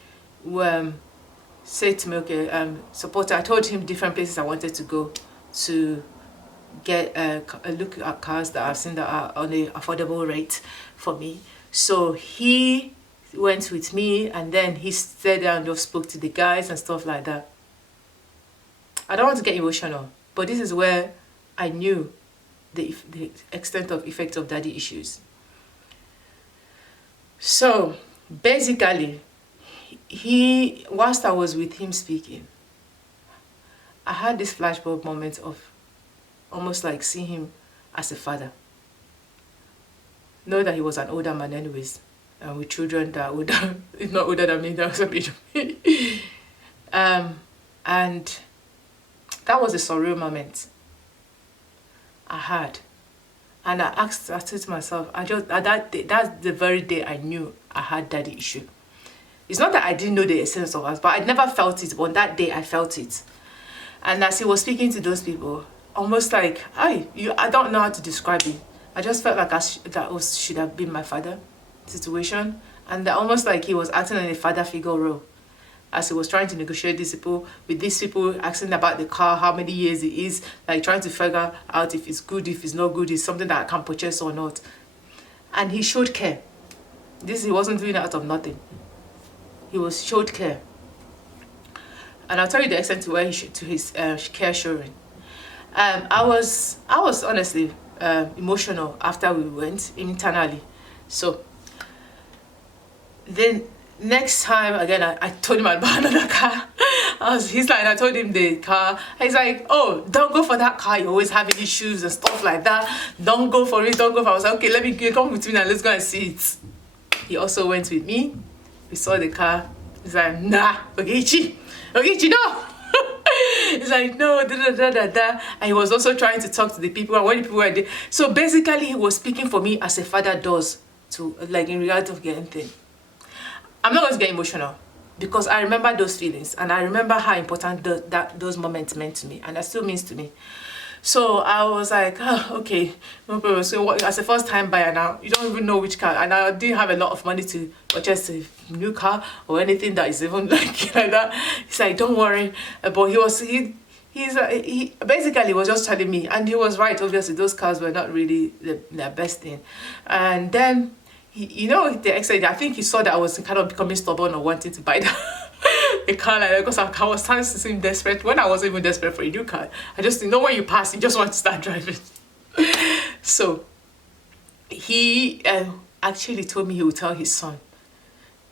said to me, okay, supporter, I told him different places I wanted to go to get a look at cars that I've seen that are on an affordable rate for me. So he went with me, and then he stayed there and just spoke to the guys and stuff like that. I don't want to get emotional, but this is where I knew the extent of effect of daddy issues. So basically, whilst I was with him speaking, I had this flashbulb moment of almost like seeing him as a father. Know that he was an older man anyways, with children that would if not older than me, that was a bit of me. And that was a surreal moment I had. And I said to myself, that's the very day I knew I had daddy issue. It's not that I didn't know the essence of us, but I never felt it. But on that day, I felt it. And as he was speaking to those people, almost like, I don't know how to describe it. I just felt like should have been my father situation. And almost like he was acting in a father figure role. As he was trying to negotiate with these people, asking about the car, how many years it is, like trying to figure out if it's good, if it's not good, if something that I can purchase or not. And he showed care. He wasn't doing it out of nothing. He showed care. And I'll tell you the extent to where his care showing. I was honestly emotional after we went internally. So then next time again, I told him about another car. I told him the car. He's like, oh, don't go for that car. You're always having issues and stuff like that. Don't go for it. Don't go for it. I was like, okay, let me come with me and let's go and see it. He also went with me. We saw the car. He's like, nah, Ogechi, no. He's like, no, da. And he was also trying to talk to the people. And when the people were there, so basically, he was speaking for me as a father does to, like, in regard to getting things. I'm not going to get emotional because I remember those feelings and I remember how important those moments meant to me, and that still means to me. So I was like, oh, okay, no problem. So as a first-time buyer now, you don't even know which car, and I didn't have a lot of money to purchase a new car or anything that is even like that. He's like, don't worry, but he basically was just telling me, and he was right. Obviously, those cars were not really their best thing, and then. The extent, I think he saw that I was kind of becoming stubborn or wanting to buy a car like that because I was starting to seem desperate when I wasn't even desperate for a new car. I just, when you pass, you just want to start driving. So he actually told me he would tell his son.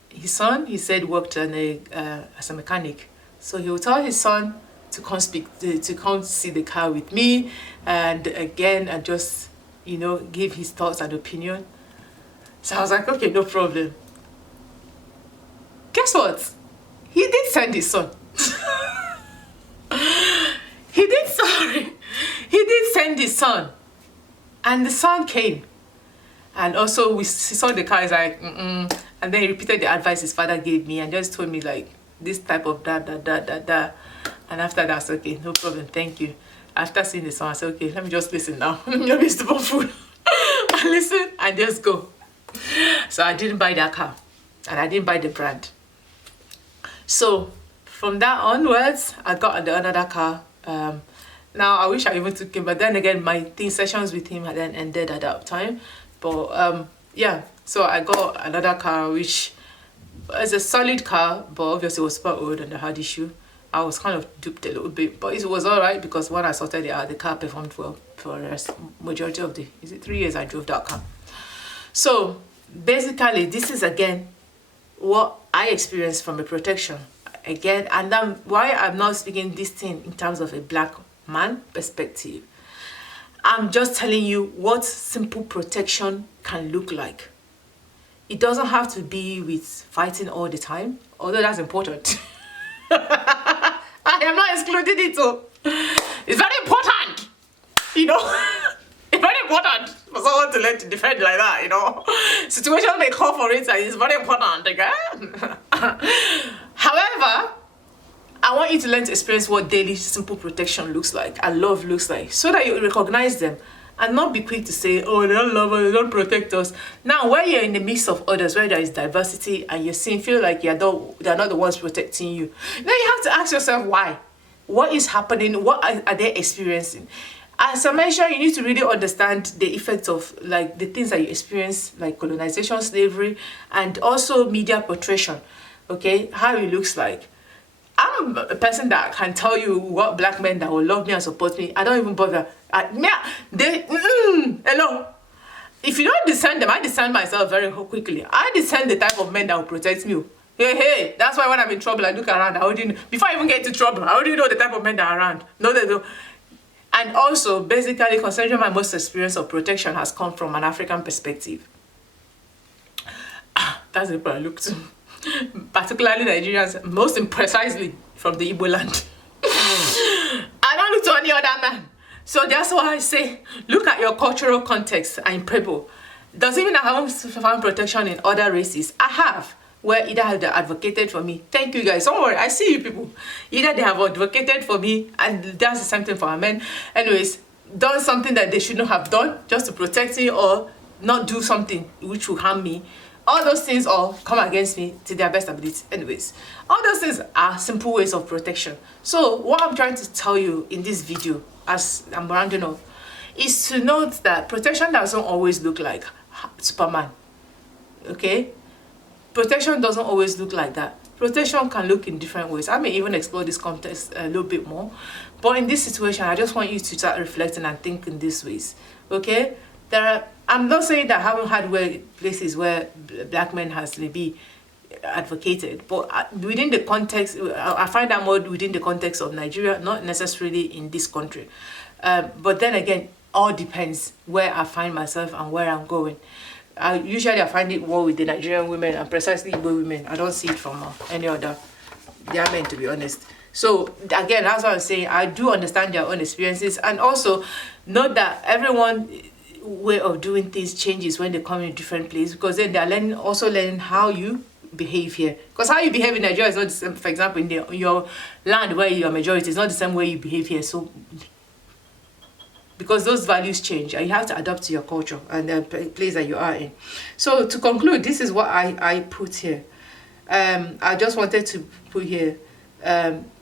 His son, he said, worked as a mechanic. So he would tell his son to come to come see the car with me, and again, and just give his thoughts and opinion. So I was like, okay, no problem. Guess what? He did send his son. He did send his son. And the son came. And also we saw the car, he's like, and then he repeated the advice his father gave me and just told me like, this type of da. And after that, I said, okay, no problem, thank you. After seeing the son, I said, okay, let me just listen now. Let me just be stupid fool. And listen and just go. So I didn't buy that car and I didn't buy the brand. So from that onwards, I got another car. Now I wish I even took him, but then again, my teen sessions with him had then ended at that time. But yeah, so I got another car, which is a solid car, but obviously it was super old and I had issue. I was kind of duped a little bit, but it was all right because when I sorted it out, the car performed well for the majority of 3 years I drove that car. So basically, this is again what I experienced from a protection. Again, and then why I'm not speaking this thing in terms of a black man perspective. I'm just telling you what simple protection can look like. It doesn't have to be with fighting all the time, although that's important. I am not excluding it, so it's very important, It's very important for someone to learn to defend like that, Situation may call for it, and it's very important, okay? However, I want you to learn to experience what daily simple protection looks like and love looks like, so that you recognize them and not be quick to say, oh, they don't love us, they don't protect us. Now, when you're in the midst of others, where there is diversity and you feel like they're not the ones protecting you, then you have to ask yourself why. What is happening? What are they experiencing? As I mentioned, you need to really understand the effects of like the things that you experience, like colonization, slavery, and also media portrayal. Okay, how it looks like. I'm a person that can tell you what black men that will love me and support me. I don't even bother. Hello. If you don't discern them, I discern myself very quickly. I discern the type of men that will protect me. Hey, that's why when I'm in trouble, I look around. Before I even get into trouble, how do you know the type of men that are around? No, they don't. And also, basically, considering my most experience of protection has come from an African perspective. That's the part I look to. Particularly Nigerians, most precisely from the Igbo land. I don't look to any other man. So that's why I say, look at your cultural context and people. Doesn't mean I haven't found protection in other races. I have. Where either they advocated for me. Thank you guys. Don't worry, I see you people. Either they have advocated for me, and that's the same thing for our men. Anyways, done something that they shouldn't have done just to protect me, or not do something which will harm me. All those things all come against me to their best ability. Anyways, all those things are simple ways of protection. So what I'm trying to tell you in this video, as I'm rounding off, is to note that protection doesn't always look like Superman. Okay? Protection doesn't always look like that. Protection can look in different ways. I may even explore this context a little bit more. But in this situation, I just want you to start reflecting and think in these ways. Okay? I'm not saying that I haven't had places where black men has maybe advocated, but within the context, I find that more within the context of Nigeria, not necessarily in this country. But then again, all depends where I find myself and where I'm going. Usually I find it more with the Nigerian women and precisely Igbo women. I don't see it from any other. They are men, to be honest. So again, that's what I'm saying. I do understand their own experiences, and also note that everyone way of doing things changes when they come in a different place, because then they're learning how you behave here. Because how you behave in Nigeria is not the same. For example, in your land where you're majority, it's not the same way you behave here. So because those values change and you have to adapt to your culture and the place that you are in. So to conclude, this is what I put here. I just wanted to put here,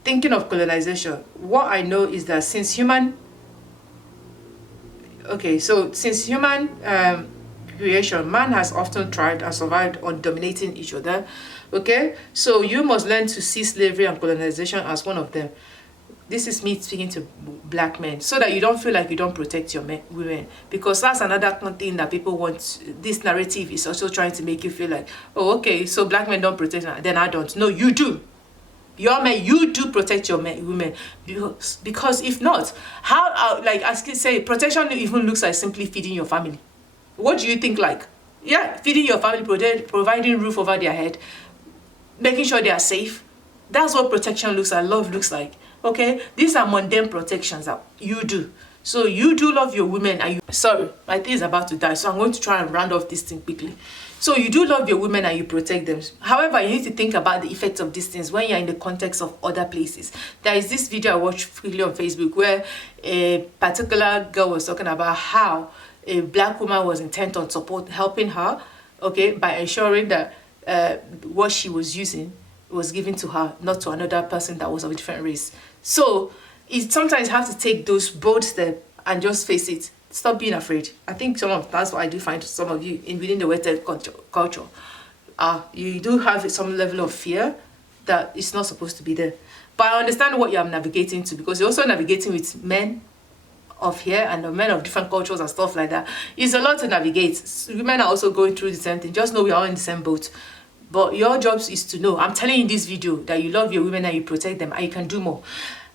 thinking of colonization, what I know is that since human creation, man has often thrived and survived on dominating each other. Okay, so you must learn to see slavery and colonization as one of them. This is me speaking to black men, so that you don't feel like you don't protect your women, because that's another thing that people want. This narrative is also trying to make you feel like, oh, okay, so black men don't protect them, then I don't. No, you do. Your men, you do protect your women, because if not, how, like I say, protection even looks like simply feeding your family. What do you think? Like, yeah, feeding your family, providing roof over their head, making sure they are safe. That's what protection looks like, love looks like. Okay, these are mundane protections that you do. So you do love your women, and sorry, my thing is about to die, so I'm going to try and round off this thing quickly. So you do love your women and you protect them. However, you need to think about the effects of these things when you're in the context of other places. There is this video I watched quickly on Facebook where a particular girl was talking about how a black woman was intent on helping her, okay, by ensuring that what she was using was given to her, not to another person that was of a different race. So it sometimes have to take those bold steps and just face it. Stop being afraid. I think that's what I do find some of you within the Western culture. You do have some level of fear that is not supposed to be there. But I understand what you're navigating to, because you're also navigating with men of here and the men of different cultures and stuff like that. It's a lot to navigate. Women are also going through the same thing. Just know we are all in the same boat. But your job is to know, I'm telling you in this video, that you love your women and you protect them and you can do more.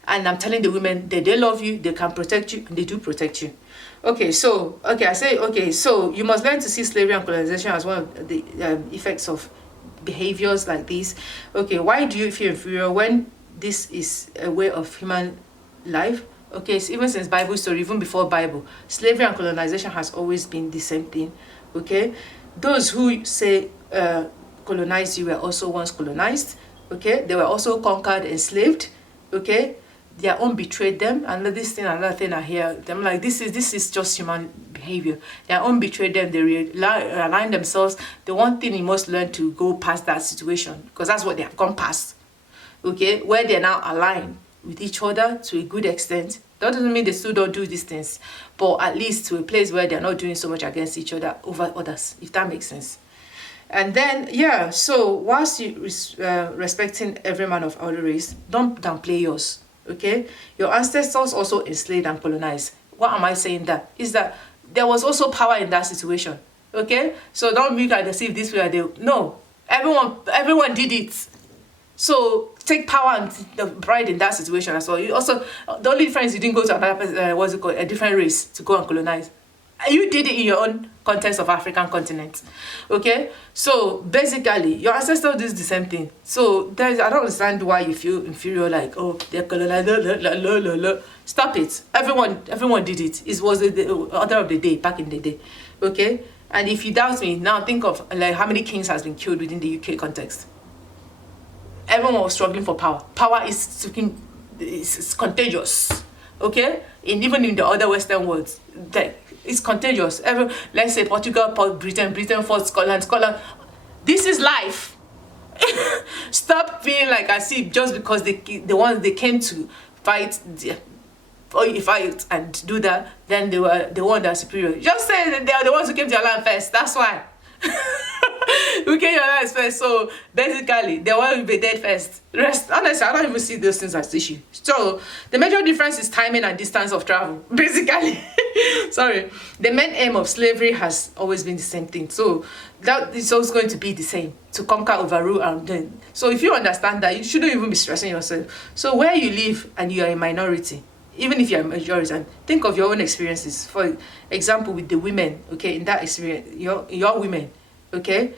And I'm telling the women that they love you, they can protect you, and they do protect you. Okay, so you must learn to see slavery and colonization as one of the effects of behaviors like this. Okay, why do you feel inferior when this is a way of human life? Okay, so even since Bible story, even before Bible, slavery and colonization has always been the same thing. Okay, those who say colonized you were also once colonized. Okay, they were also conquered, enslaved. Okay, their own betrayed them. Another thing I hear them like, this is just human behavior. Their own betrayed them. They realign themselves. The one thing you must learn to go past that situation, because that's what they have gone past. Okay, where they're now aligned with each other to a good extent. That doesn't mean they still don't do these things, but at least to a place where they're not doing so much against each other over others, if that makes sense. And then, yeah, so whilst you respecting every man of other race, don't downplay yours, okay? Your ancestors also enslaved and colonized. What am I saying that? Is that there was also power in that situation, okay? So don't be like as if this way they, no, everyone did it. So take power and the pride in that situation as well. You also, the only difference, you didn't go to another, a different race to go and colonize. You did it in your own context of African continent, okay? So basically, your ancestors did the same thing. So I don't understand why you feel inferior, like, oh, they're colonized, Stop it. Everyone did it. It was the order of the day, back in the day, okay? And if you doubt me, now think of like how many kings has been killed within the UK context. Everyone was struggling for power. Power is contagious, okay? Even in the other Western worlds, like, it's contagious. Let's say Portugal, Britain fought Scotland. This is life. Stop feeling like I see just because they came to fight and do that, then they were the one that's superior. Just say that they are the ones who came to your land first. That's why. Who came your lives first? So basically, the one will be dead first. Rest, honestly, I don't even see those things as issue. So the major difference is timing and distance of travel. Basically, sorry, the main aim of slavery has always been the same thing. So that is always going to be the same, to conquer, overrule, and then. So if you understand that, you shouldn't even be stressing yourself. So where you live and you are a minority, even if you're a majority, and think of your own experiences. For example, with the women, okay, in that experience, your women, okay.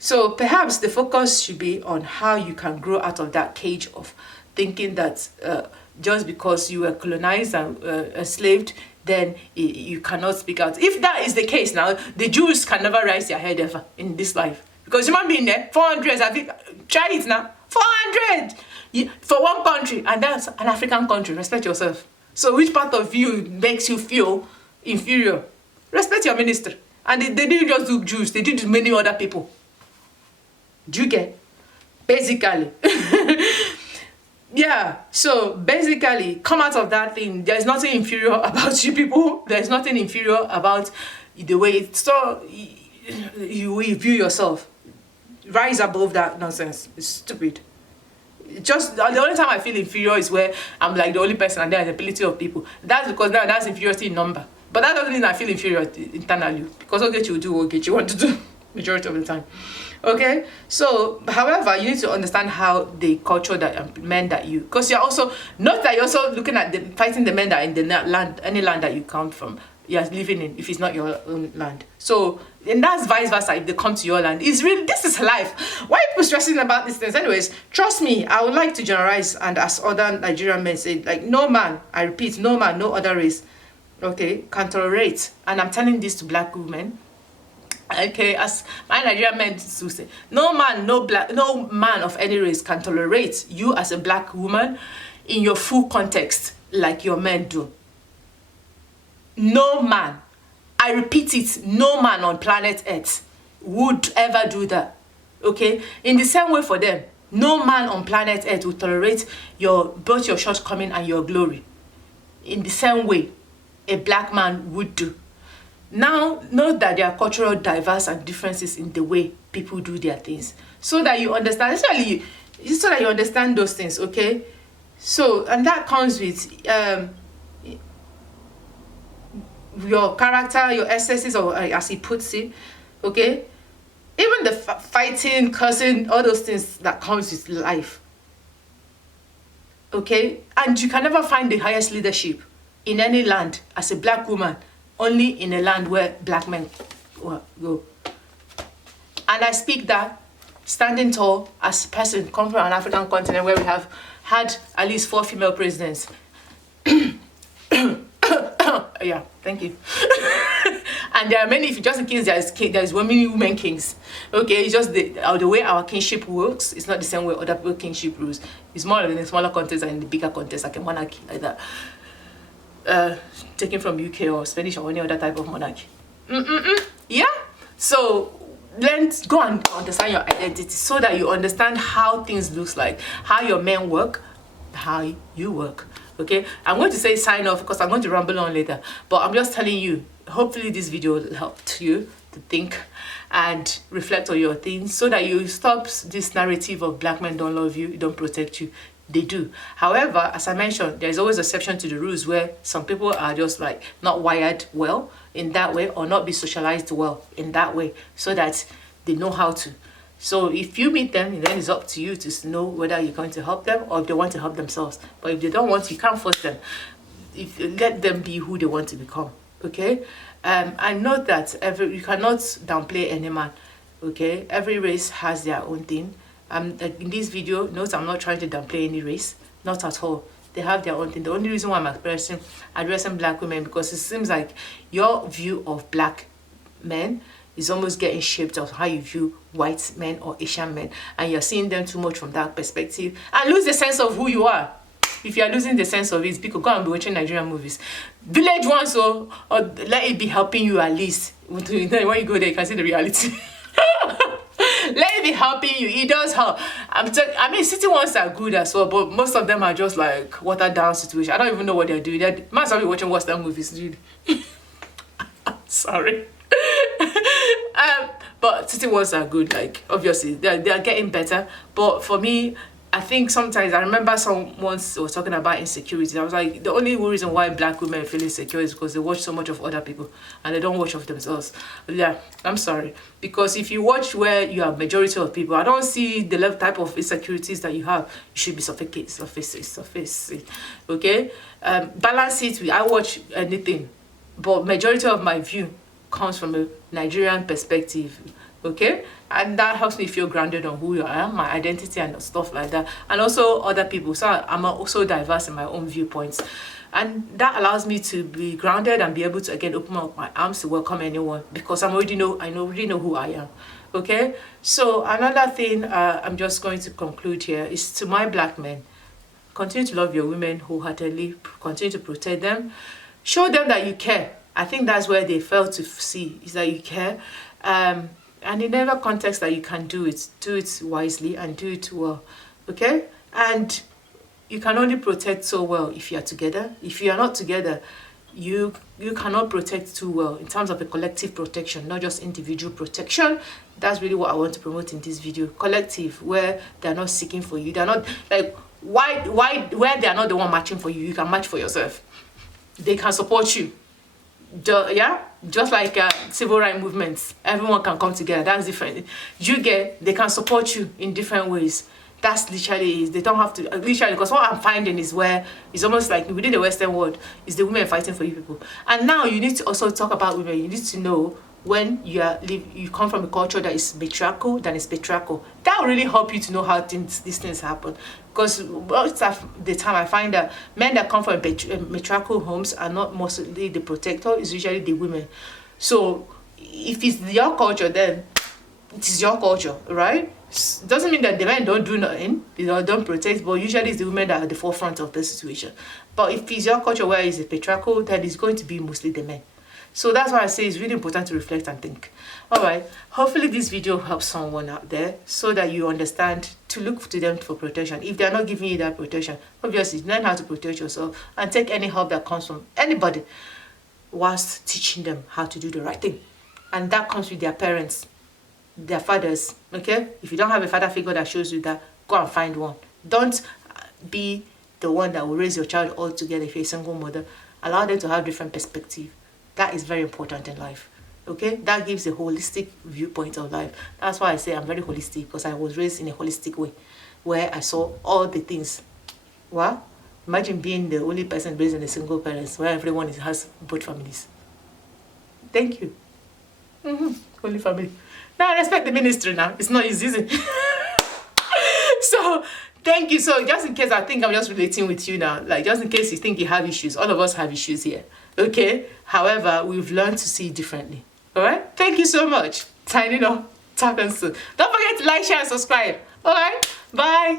So perhaps the focus should be on how you can grow out of that cage of thinking that just because you were colonized and enslaved, then you cannot speak out. If that is the case now, the Jews can never rise their head ever in this life. Because human being there, 400, I think, try it now, 400 for one country, and that's an African country. Respect yourself. So which part of you makes you feel inferior? Respect your minister. And they didn't just do Jews, they did many other people. Do you get? Basically. Yeah, so basically, come out of that thing. There's nothing inferior about you people. There's nothing inferior about the way it's so you view yourself. Rise above that nonsense. It's stupid. Just the only time I feel inferior is where I'm like the only person and there's a ability of people. That's because now that's inferiority in number. But that doesn't mean I feel inferior internally. Because okay, you do what you want to do majority of the time. Okay, so however, you need to understand how the culture that men that you, because you're also not that you're also looking at fighting the men that are in the land, any land that you come from, you're living in, if it's not your own land. So and that's vice versa. If they come to your land, it's really, this is life. Why are people stressing about these things? Anyways, trust me, I would like to generalize, and as other Nigerian men say, like no man, I repeat, no man, no other race, okay, can tolerate. And I'm telling this to black women. Okay, as my Nigerian men to say, no man of any race can tolerate you as a black woman in your full context like your men do. No man, I repeat it, no man on planet Earth would ever do that. Okay, in the same way for them, no man on planet Earth would tolerate both your shortcoming and your glory. In the same way, a black man would do. Now, note that there are cultural diverse and differences in the way people do their things, so that you understand, especially so that you understand those things, okay? So, and that comes with your character, your excesses, or as he puts it, okay? Even the fighting, cursing, all those things that comes with life, okay? And you can never find the highest leadership in any land as a black woman, only in a land where black men go. And I speak that standing tall as a person come from an African continent where we have had at least 4 female presidents. Yeah, thank you. And there are many, if you just in case there's many women kings. Okay, it's just the way our kingship works. It's not the same way other people kingship rules. It's more in the smaller context and in the bigger context, like a monarchy like that. Taken from UK or Spanish or any other type of monarchy. Yeah? So let's go and understand your identity so that you understand how things looks like, how your men work, how you work. Okay? I'm going to say sign off because I'm going to ramble on later. But I'm just telling you, hopefully this video will help you to think and reflect on your things so that you stop this narrative of black men don't love you, don't protect you. They do. However, as I mentioned, there's always an exception to the rules where some people are just like not wired well in that way or not be socialized well in that way so that they know how to. So if you meet them, then it's up to you to know whether you're going to help them or if they want to help themselves. But if they don't want, you can't force them. If you let them be who they want to become. Okay? I note that you cannot downplay any man. Okay? Every race has their own thing. In this video, note I'm not trying to downplay any race, not at all. They have their own thing. The only reason why I'm addressing black women because it seems like your view of black men is almost getting shaped of how you view white men or Asian men, and you're seeing them too much from that perspective and lose the sense of who you are. If you are losing the sense of it, people go and be watching Nigerian movies, village ones, or let it be helping you at least. When you go there, you can see the reality. Let it be helping you. It does help. I mean, city ones are good as well, but most of them are just like watered down situation. I don't even know what they're doing. They might as well be watching Western movies, dude. Sorry. But city ones are good. Like obviously they are getting better. But for me, I think sometimes I remember someone once was talking about insecurity. I was like, the only reason why black women feel insecure is because they watch so much of other people and they don't watch of themselves. Yeah, I'm sorry. Because if you watch where you are majority of people, I don't see the level type of insecurities that you have. You should be surface it. Okay? Balance it. I watch anything. But majority of my view comes from a Nigerian perspective. Okay, and that helps me feel grounded on who I am, my identity and stuff like that, and also other people. So I'm also diverse in my own viewpoints, and that allows me to be grounded and be able to again open up my arms to welcome anyone, because I already know who I am. Okay, so another thing I'm just going to conclude here is to my black men: continue to love your women wholeheartedly, continue to protect them, show them that you care. I think that's where they fail to see, is that you care. And in every context that you can do it wisely and do it well, okay? And you can only protect so well if you are together. If you are not together, you cannot protect too well in terms of a collective protection, not just individual protection. That's really what I want to promote in this video. Collective, where they're not seeking for you. They're not, like, where they're not the one matching for you, you can match for yourself. They can support you. Just like civil rights movements, everyone can come together. That's different. They can support you in different ways. That's literally, they don't have to, literally, because what I'm finding is where it's almost like within the Western world, is the women fighting for you people. And now you need to also talk about women. You need to know when you come from a culture that is matriarchal, than is patriarchal. That will really help you to know how these things happen. Because most of the time I find that men that come from matriarchal homes are not mostly the protector, it's usually the women. So if it's your culture, then it is your culture, right? Doesn't mean that the men don't do nothing, don't protect, but usually it's the women that are at the forefront of the situation. But if it's your culture where it's a patriarchal, then it's going to be mostly the men. So that's why I say it's really important to reflect and think. All right, hopefully this video helps someone out there so that you understand to look to them for protection. If they're not giving you that protection, obviously learn how to protect yourself and take any help that comes from anybody whilst teaching them how to do the right thing. And that comes with their parents, their fathers, okay? If you don't have a father figure that shows you that, go and find one. Don't be the one that will raise your child all together if you're a single mother. Allow them to have different perspective. That is very important in life, okay? That gives a holistic viewpoint of life. That's why I say I'm very holistic, because I was raised in a holistic way, where I saw all the things. Well, imagine being the only person raised in a single parents, where everyone has both families. Thank you. Holy family. Now I respect the ministry now. It's not easy, is it? So, thank you. So, just in case I think I'm just relating with you now, like just in case you think you have issues, all of us have issues here. Okay? However, we've learned to see it differently. Alright? Thank you so much. Signing off. Talkinsen. Don't forget to like, share, and subscribe. Alright? Bye.